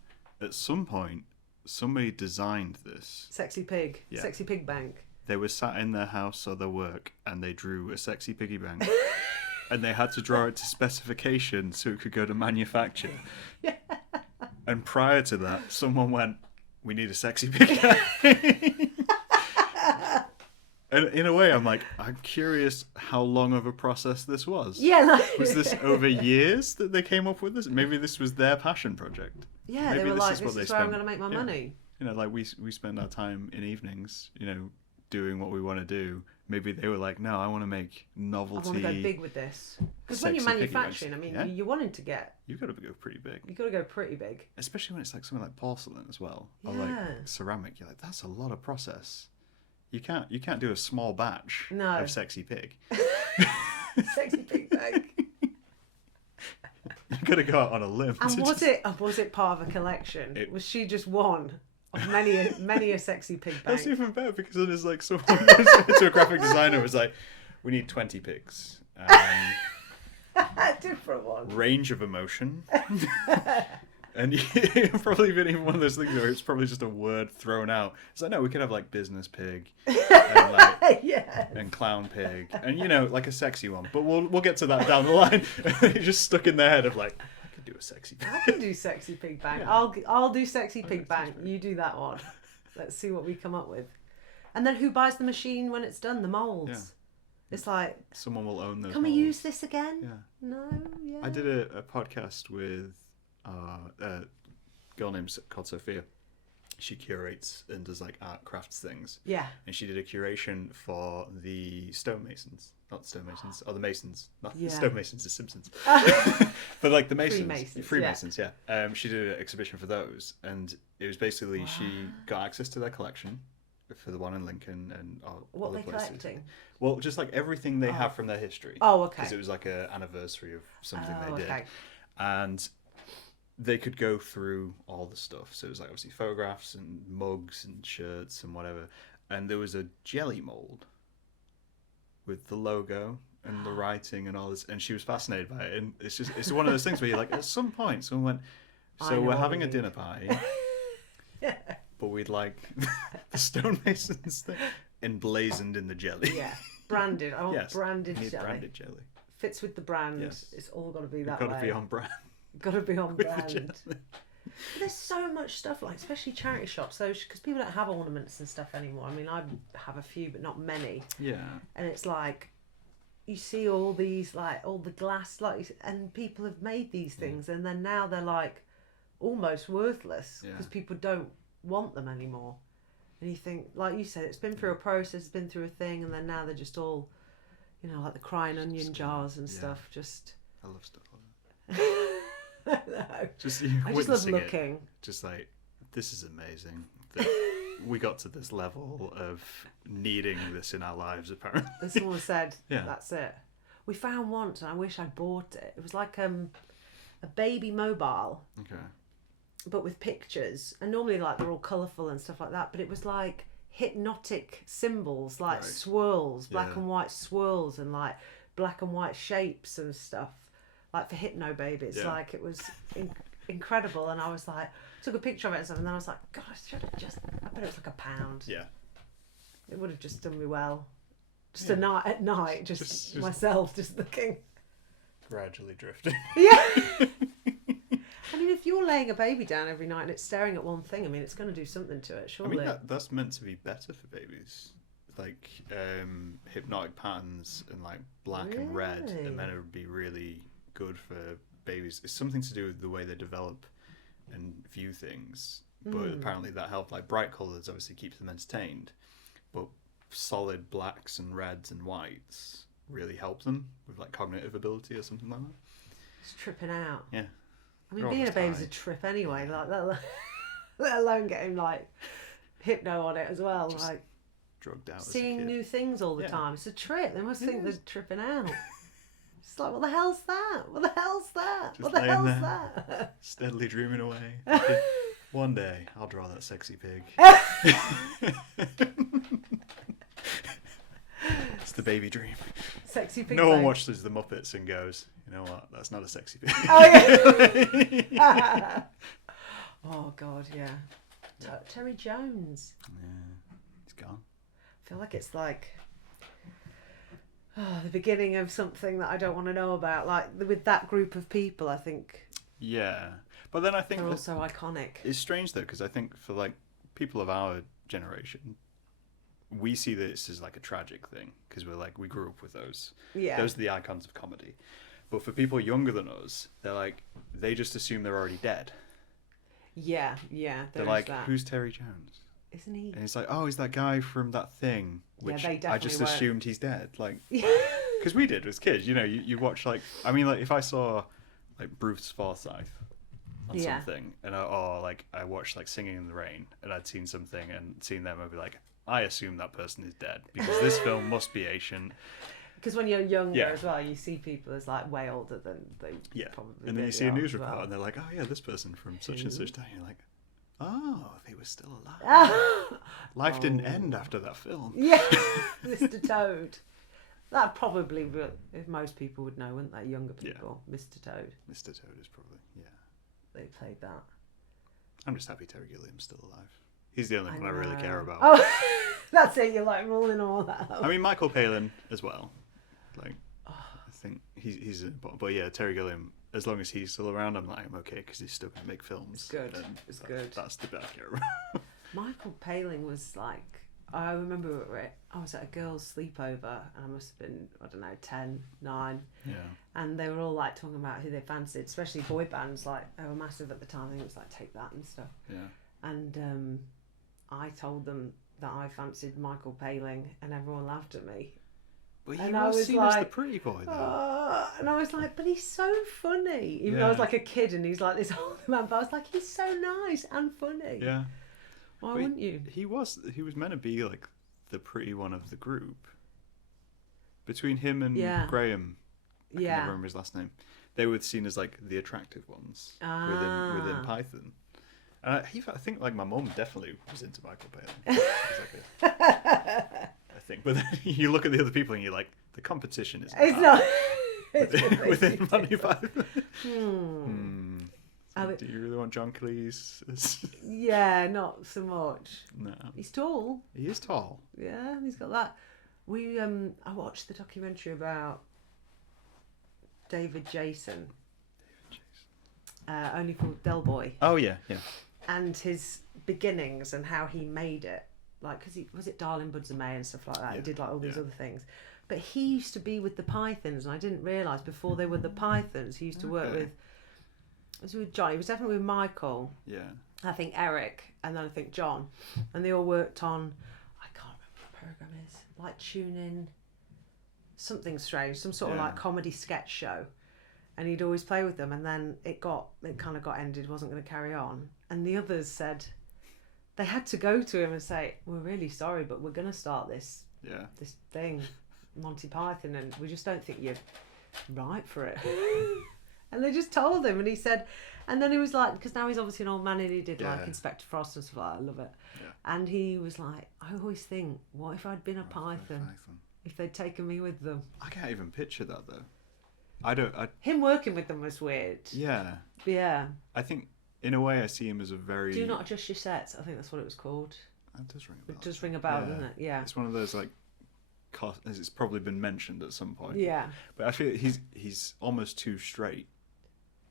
at some point, somebody designed this. Sexy pig. Yeah. Sexy pig bank. They were sat in their house or their work and they drew a sexy piggy bank. And they had to draw it to specification so it could go to manufacture. Yeah. And prior to that, someone went, we need a sexy pig bank. And in a way, I'm curious how long of a process this was. Yeah. Was this over years that they came up with this? Maybe this was their passion project. Yeah, Maybe they were like, this is where I'm going to make my money. You know, like we spend our time in evenings, you know, doing what we want to do. Maybe they were like, no, I want to make novelty. I want to go big with this. Because when you're manufacturing, I mean, you're wanting to get... You've got to go pretty big. You've got to go pretty big. Especially when it's like something like porcelain as well. Yeah. Or like ceramic. You're like, that's a lot of process. You can't do a small batch of sexy pig. Sexy pig bag. You've got to go out on a limb. And was it part of a collection? Was she just one of many a sexy pig bag? That's even better because then it's like someone to a graphic designer was like, we need 20 pigs. Different one. Range of emotion. And it's probably been even one of those things where it's probably just a word thrown out. It's like, no, we could have like business pig and like and clown pig and, you know, like a sexy one. But we'll get to that down the line. It's just stuck in their head of like, I could do a sexy pig. I can do sexy pig bang. Yeah. I'll do sexy pig bang. You do that one. Let's see what we come up with. And then who buys the machine when it's done? The molds. Yeah. It's like someone will own those. Can we use this again? Yeah. No. Yeah. I did a podcast with a girl called Sophia. She curates and does like art crafts things. Yeah. And she did a curation for the stonemasons. Not the stonemasons, or the masons. Not the stonemasons, the Simpsons. But like the masons. Freemasons, yeah. She did an exhibition for those. And it was basically she got access to their collection for the one in Lincoln and what other they places. Collecting? Well, just like everything they have from their history. Oh, okay. Because it was like an anniversary of something they did. And they could go through all the stuff. So it was like obviously photographs and mugs and shirts and whatever. And there was a jelly mold with the logo and the writing and all this. And she was fascinated by it. And it's one of those things where you're like, at some point, someone went, so we're having a dinner party, but we'd like the stonemasons thing emblazoned in the jelly. Yeah, branded. I want branded jelly. Branded jelly. Fits with the brand. Yes. It's all got to be that way. Got to be on brand. Got to be on brand. There's so much stuff, like especially charity shops, because people don't have ornaments and stuff anymore. I mean, I have a few, but not many. Yeah. And it's like you see all these, like all the glass, like, and people have made these things, and then now they're like almost worthless because people don't want them anymore. And you think, like you said, it's been through a process, it's been through a thing, and then now they're just all, you know, like the crying onion jars and stuff. Just I love stuff like that. No. I just love looking. Just like, this is amazing that we got to this level of needing this in our lives, apparently. And someone said, that's it. We found once, and I wish I'd bought it. It was like a baby mobile. Okay. But with pictures. And normally like they're all colourful and stuff like that. But it was like hypnotic symbols, like swirls, black and white swirls, and like black and white shapes and stuff. Like for hypno babies, like it was incredible, and I was like, took a picture of it and stuff, and then I was like, God, I should have I bet it was like £1. Yeah. It would have just done me well. Just at night, just myself, just looking. Gradually drifting. Yeah. I mean, if you're laying a baby down every night and it's staring at one thing, I mean, it's going to do something to it, surely. I mean, that's meant to be better for babies. Like hypnotic patterns and like black and red, and then it would be really good for babies. It's something to do with the way they develop and view things, but apparently that helped. Like bright colours obviously keeps them entertained, but solid blacks and reds and whites really help them with like cognitive ability or something like that. Just tripping out. Yeah. I mean, They're being a almost baby's high. a trip anyway. Like let alone getting like hypno on it as well. Just like drugged out seeing as a kid. new things all the Yeah. time. It's a trip. They must think they're is. tripping out. It's like, what the hell's that? What the hell's that? Just What the laying hell's there. that? Steadily dreaming away. One day, I'll draw that sexy pig. It's the baby dream. Sexy pig. No one face. watches The Muppets and goes, you know what? That's not a sexy pig. Oh yeah. Oh God, yeah. Terry Jones. Yeah, he's gone. I feel like it's like the beginning of something that I don't want to know about. Like with that group of people, I think Yeah, but then I think they're that also iconic. it's strange though, because I think for like people of our generation, we see this as like a tragic thing because we grew up with those. Yeah. Those are the icons of comedy. But for people younger than us, they just assume they're already dead. Yeah. They're There's like, that. who's Terry Jones? Isn't he? And it's like, oh, he's that guy from that thing, which they I definitely just weren't. assumed he's dead. Like, because we did as kids, you watch if I saw like Bruce Forsyth on Yeah. something, and I watched like Singing in the Rain, and I'd seen something and seen them, I'd be like, I assume that person is dead because this film must be ancient. Because when you're younger Yeah. as well, you see people as like way older than they probably And then you really see a are news as report, well. and they're like, oh yeah, this person from such and such day. And you're like, oh, they were still alive. Life didn't end after that film. Yeah, Mr. Toad. That probably if most people would know, wouldn't they? Younger people, Mr. Toad. Mr. Toad is probably, They played that. I'm just happy Terry Gilliam's still alive. He's the only one I really know. care about. Oh, that's it. You're like ruling all that out. I mean, Michael Palin as well. Like, I think he's but yeah, Terry Gilliam. As long as he's still around, I'm okay because he's still gonna make films. It's good. And It's good. That's the bit I care about. Michael Palin was like, I remember I was at a girls' sleepover and I must have been, I don't know, 10, 9. Yeah. And they were all like talking about who they fancied, especially boy bands. Like they were massive at the time. I think it was like Take That and stuff. Yeah. And I told them that I fancied Michael Palin, and everyone laughed at me. But he And I was was seen as the like, pretty boy though. And I was like, but he's so funny. Even though I was like a kid, and he's like this old man. But I was like, he's so nice and funny. Yeah. Why But wouldn't you? He was meant to be like the pretty one of the group. Between him and Graham, I can never remember his last name. They were seen as like the attractive ones within Python. And I think like my mum definitely was into Michael Palin. I think, but then you look at the other people and you're like, the competition is It's within Monty Python. So do you really want John Cleese? Yeah, not so much. No. He's tall. He is tall. Yeah, he's got that. I watched the documentary about David Jason. Only called Del Boy. Oh yeah. And his beginnings and how he made it. Like, because was it Darling Buds of May and stuff like that. He did like all these other things. But he used to be with the Pythons, and I didn't realise before they were the Pythons. He used to work with. It was with John. He was definitely with Michael. Yeah. I think Eric, and then I think John, and they all worked on. I can't remember what the program is. Like tuning. Something strange, some sort of like comedy sketch show. And he'd always play with them, and then it kind of got ended, wasn't going to carry on. And the others said they had to go to him and say, "We're really sorry, but we're going to start this thing, Monty Python, and we just don't think you're right for it." And they just told him, and he said, and then he was like, because now he's obviously an old man, and he did like Inspector Frost and stuff like that. I love it. Yeah. And he was like, I always think, what if I'd been a Python? If they'd taken me with them. I can't even picture that though. Him working with them was weird. Yeah. Yeah. I think in a way I see him as a very. Do not adjust your sets. I think that's what it was called. That does ring a bell. It does ring a bell, doesn't it? Yeah. It's one of those like. It's probably been mentioned at some point. Yeah. But I feel he's almost too straight,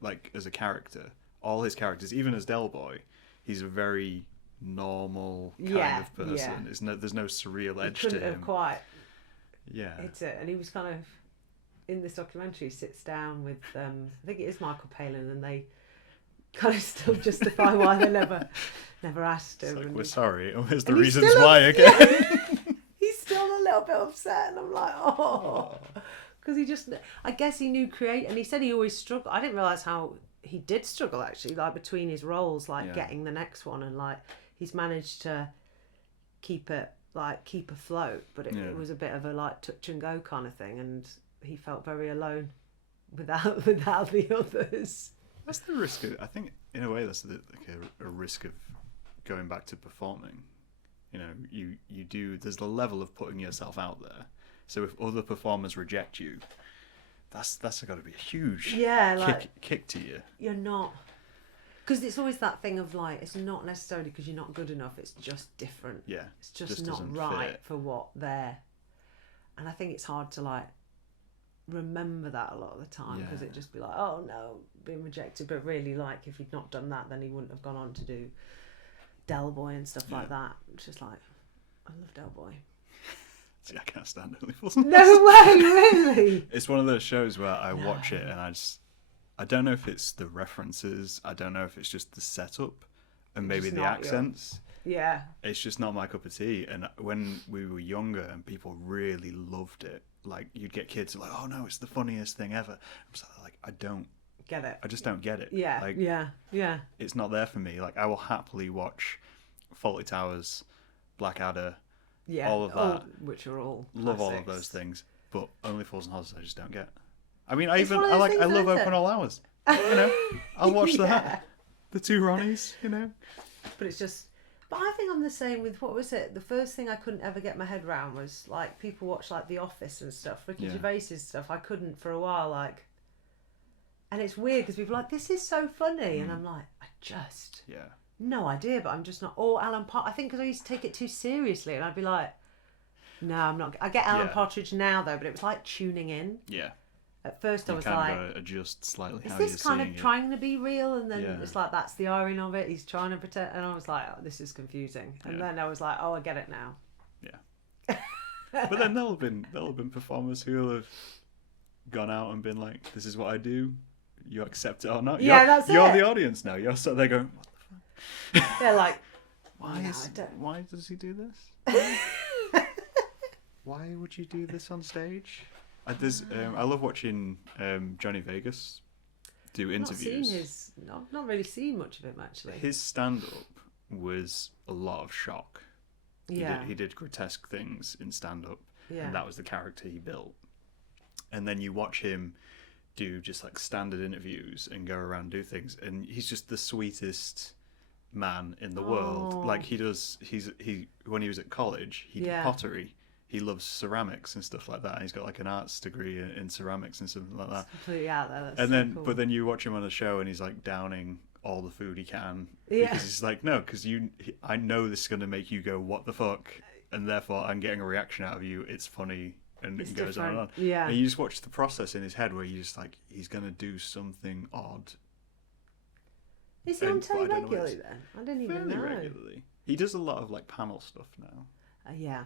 like as a character. All his characters, even as Del Boy, he's a very normal kind of person. Yeah. There's no surreal edge to him. Couldn't have quite. Yeah. It's it, and he was kind of in this documentary. Sits down with I think it is Michael Palin, and they kind of still justify why they never asked him. It's like, and we're sorry. Where's the and he's reasons still why again? He's still a little bit upset, and I'm like, oh, Because I guess he knew and he said he always struggled. I didn't realise how he did struggle actually, like between his roles, like getting the next one, and like he's managed to keep afloat, but it was a bit of a like touch and go kind of thing, and he felt very alone without the others. That's the risk of, I think in a way that's like a risk of going back to performing. You know, you do, there's the level of putting yourself out there. So if other performers reject you, that's got to be a huge kick to you. You're not, because it's always that thing of like, it's not necessarily because you're not good enough, it's just different. Yeah, it's just not right fit for what they're, and I think it's hard to like remember that a lot of the time, because it'd just be like, oh no, being rejected, but really like if he'd not done that, then he wouldn't have gone on to do Del Boy and stuff like that. It's just like, I love Del Boy. See, I can't stand it. No way, really? It's one of those shows where I watch it and I don't know if it's the references, I don't know if it's just the setup and maybe the accents. Yeah. It's just not my cup of tea. And when we were younger and people really loved it, like you'd get kids who are like, oh no, it's the funniest thing ever. I'm just like, I don't get it. I just don't get it. Yeah. Like, yeah. It's not there for me. Like I will happily watch Fawlty Towers, Blackadder, all of that, which are all love classics. all of those things, but Only Fools and Horses I just don't get. I mean, I love Open All Hours. You know, I'll watch that. The two Ronnies, you know. But it's just. But I think I'm the same with, what was it? The first thing I couldn't ever get my head around was like people watch like The Office and stuff, Ricky Gervais's stuff. I couldn't for a while, like. And it's weird because people are like, this is so funny, and I'm like, I just. Yeah. No idea, but I'm just not. Or Alan Partridge. I think because I used to take it too seriously, and I'd be like, "No, I'm not." I get Alan Partridge now though, but it was like tuning in. Yeah. At first, I was kind like, of gotta adjust slightly. "Is how this kind of it. trying to be real?" And then it's like that's the irony of it. He's trying to pretend, and I was like, oh, "This is confusing." And then I was like, "Oh, I get it now." Yeah. But then there'll have been performers who will have gone out and been like, "This is what I do. You accept it or not." That's it. You're the audience now. You're sat there going, "What the fuck?" They're like, why does he do this? Why would you do this on stage? I love watching Johnny Vegas do interviews. I've not really seen much of him actually. His stand-up was a lot of shock. Yeah. He did grotesque things in stand-up, and that was the character he built. And then you watch him do just like standard interviews and go around and do things, and he's just the sweetest man in the world. Like he when he was at college, he did pottery. He loves ceramics and stuff like that, and he's got like an arts degree in ceramics and something like that. It's completely out there. That's and so then cool. But then you watch him on a show and he's like downing all the food he can, because he's like, no, because I know this is going to make you go, what the fuck, and therefore I'm getting a reaction out of you. It's funny, and it goes on and on. Yeah. And you just watch the process in his head where you just like, he's going to do something odd. Is he on telly regularly then? I didn't even know. Regularly. He does a lot of like panel stuff now. Yeah.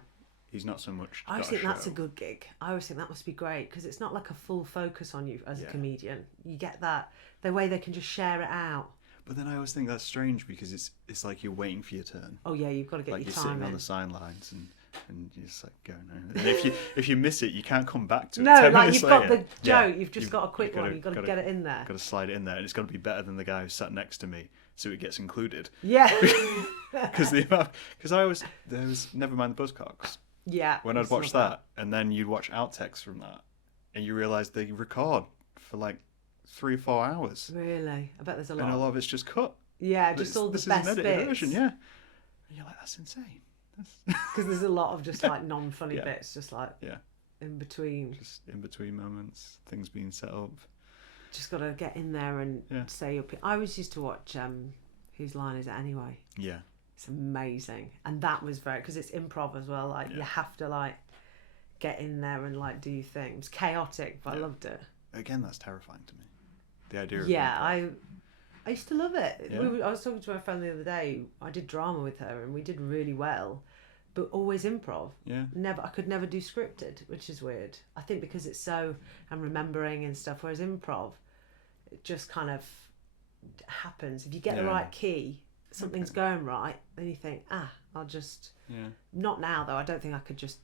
He's not so much. I always think that's a good gig. I always think that must be great, because it's not like a full focus on you as a comedian. You get that, the way they can just share it out. But then I always think that's strange, because it's like you're waiting for your turn. Oh yeah, you've got to get like your you're time sitting in. on the sidelines and you're just like going. And if you miss it, you can't come back to it. No, 10 like minutes you've got later, the joke. You've just got a quick one. You've got to get it in there. Got to slide it in there, and it's got to be better than the guy who sat next to me, so it gets included. Yeah. Because there was Nevermind the Buzzcocks. Yeah. When I'd watch that, and then you'd watch outtakes from that, and you realise they record for like 3-4 hours. Really? I bet there's a lot. And a lot of it's just cut. Yeah, just all the best bits. This is an edited version, yeah. And you're like, that's insane. Because there's a lot of just like non-funny bits, just like in between. Just in between moments, things being set up. Just got to get in there and say your. I always used to watch Whose Line Is It Anyway? Yeah. It's amazing, and that was very, because it's improv as well. Like you have to like get in there and like do things. Chaotic, but I loved it. Again, that's terrifying to me. The idea of I used to love it. Yeah. I was talking to my friend the other day. I did drama with her, and we did really well, but always improv. Yeah. I could never do scripted, which is weird. I think because it's so, I'm remembering and stuff. Whereas improv, it just kind of happens. If you get the right key, something's going right, then you think, I'll just. Yeah. Not now though. I don't think I could just.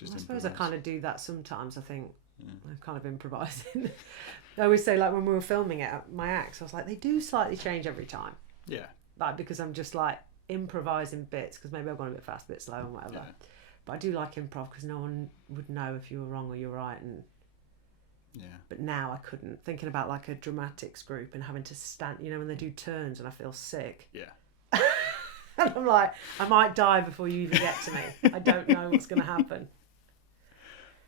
I suppose I improvise. kind of do that sometimes. I think I'm kind of improvising. I always say, like, when we were filming it, my acts, I was like, they do slightly change every time. Yeah. Like, because I'm just like improvising bits, because maybe I've gone a bit fast, a bit slow, and whatever. Yeah. But I do like improv because no one would know if you were wrong or you're right. And but now I couldn't. Thinking about like a dramatics group and having to stand, you know, when they do turns and I feel sick. Yeah. And I'm like, I might die before you even get to me. I don't know what's going to happen.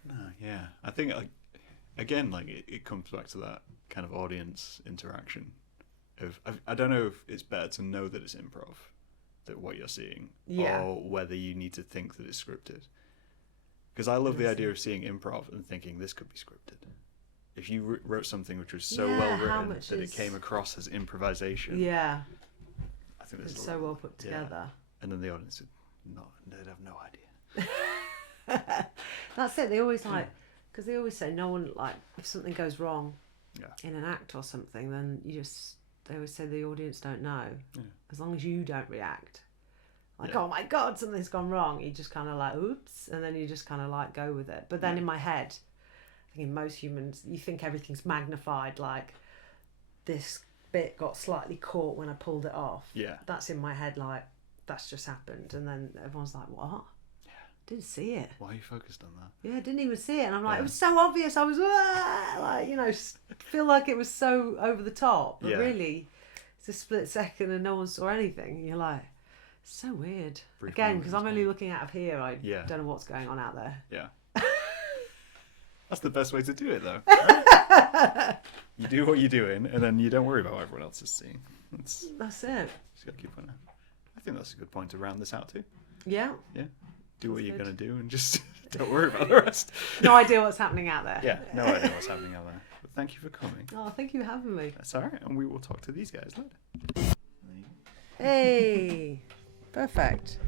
No, yeah. I think, like, again, like, it comes back to that kind of audience interaction. I don't know if it's better to know that it's improv, that what you're seeing, or whether you need to think that it's scripted. Because I love the idea of seeing improv and thinking this could be scripted. If you wrote something which was so well written that it came across as improvisation, I think it's so well put together. And then the audience they'd have no idea. That's it. They always because they always say no one, like, if something goes wrong in an act or something, then they always say the audience don't know. Yeah. As long as you don't react. Like, oh my God, something's gone wrong. You just kind of like, oops. And then you just kind of like go with it. But then in my head, I think in most humans, you think everything's magnified. Like, this bit got slightly caught when I pulled it off. Yeah. That's in my head, like, that's just happened. And then everyone's like, what? Yeah. Didn't see it. Why are you focused on that? Yeah, didn't even see it. And I'm like, it was so obvious. I was like, you know, feel like it was so over the top. But really, it's a split second and no one saw anything. And you're like, so weird. Again, because I'm only looking out of here. I don't know what's going on out there. Yeah. That's the best way to do it, though. Right? You do what you're doing, and then you don't worry about what everyone else is seeing. That's it. Just gotta keep on it. I think that's a good point to round this out too. Yeah. Yeah. Do what you're gonna do, and just don't worry about the rest. No idea what's happening out there. Yeah. No idea what's happening out there. But thank you for coming. Oh, thank you for having me. That's all right, and we will talk to these guys later. Hey. Perfect.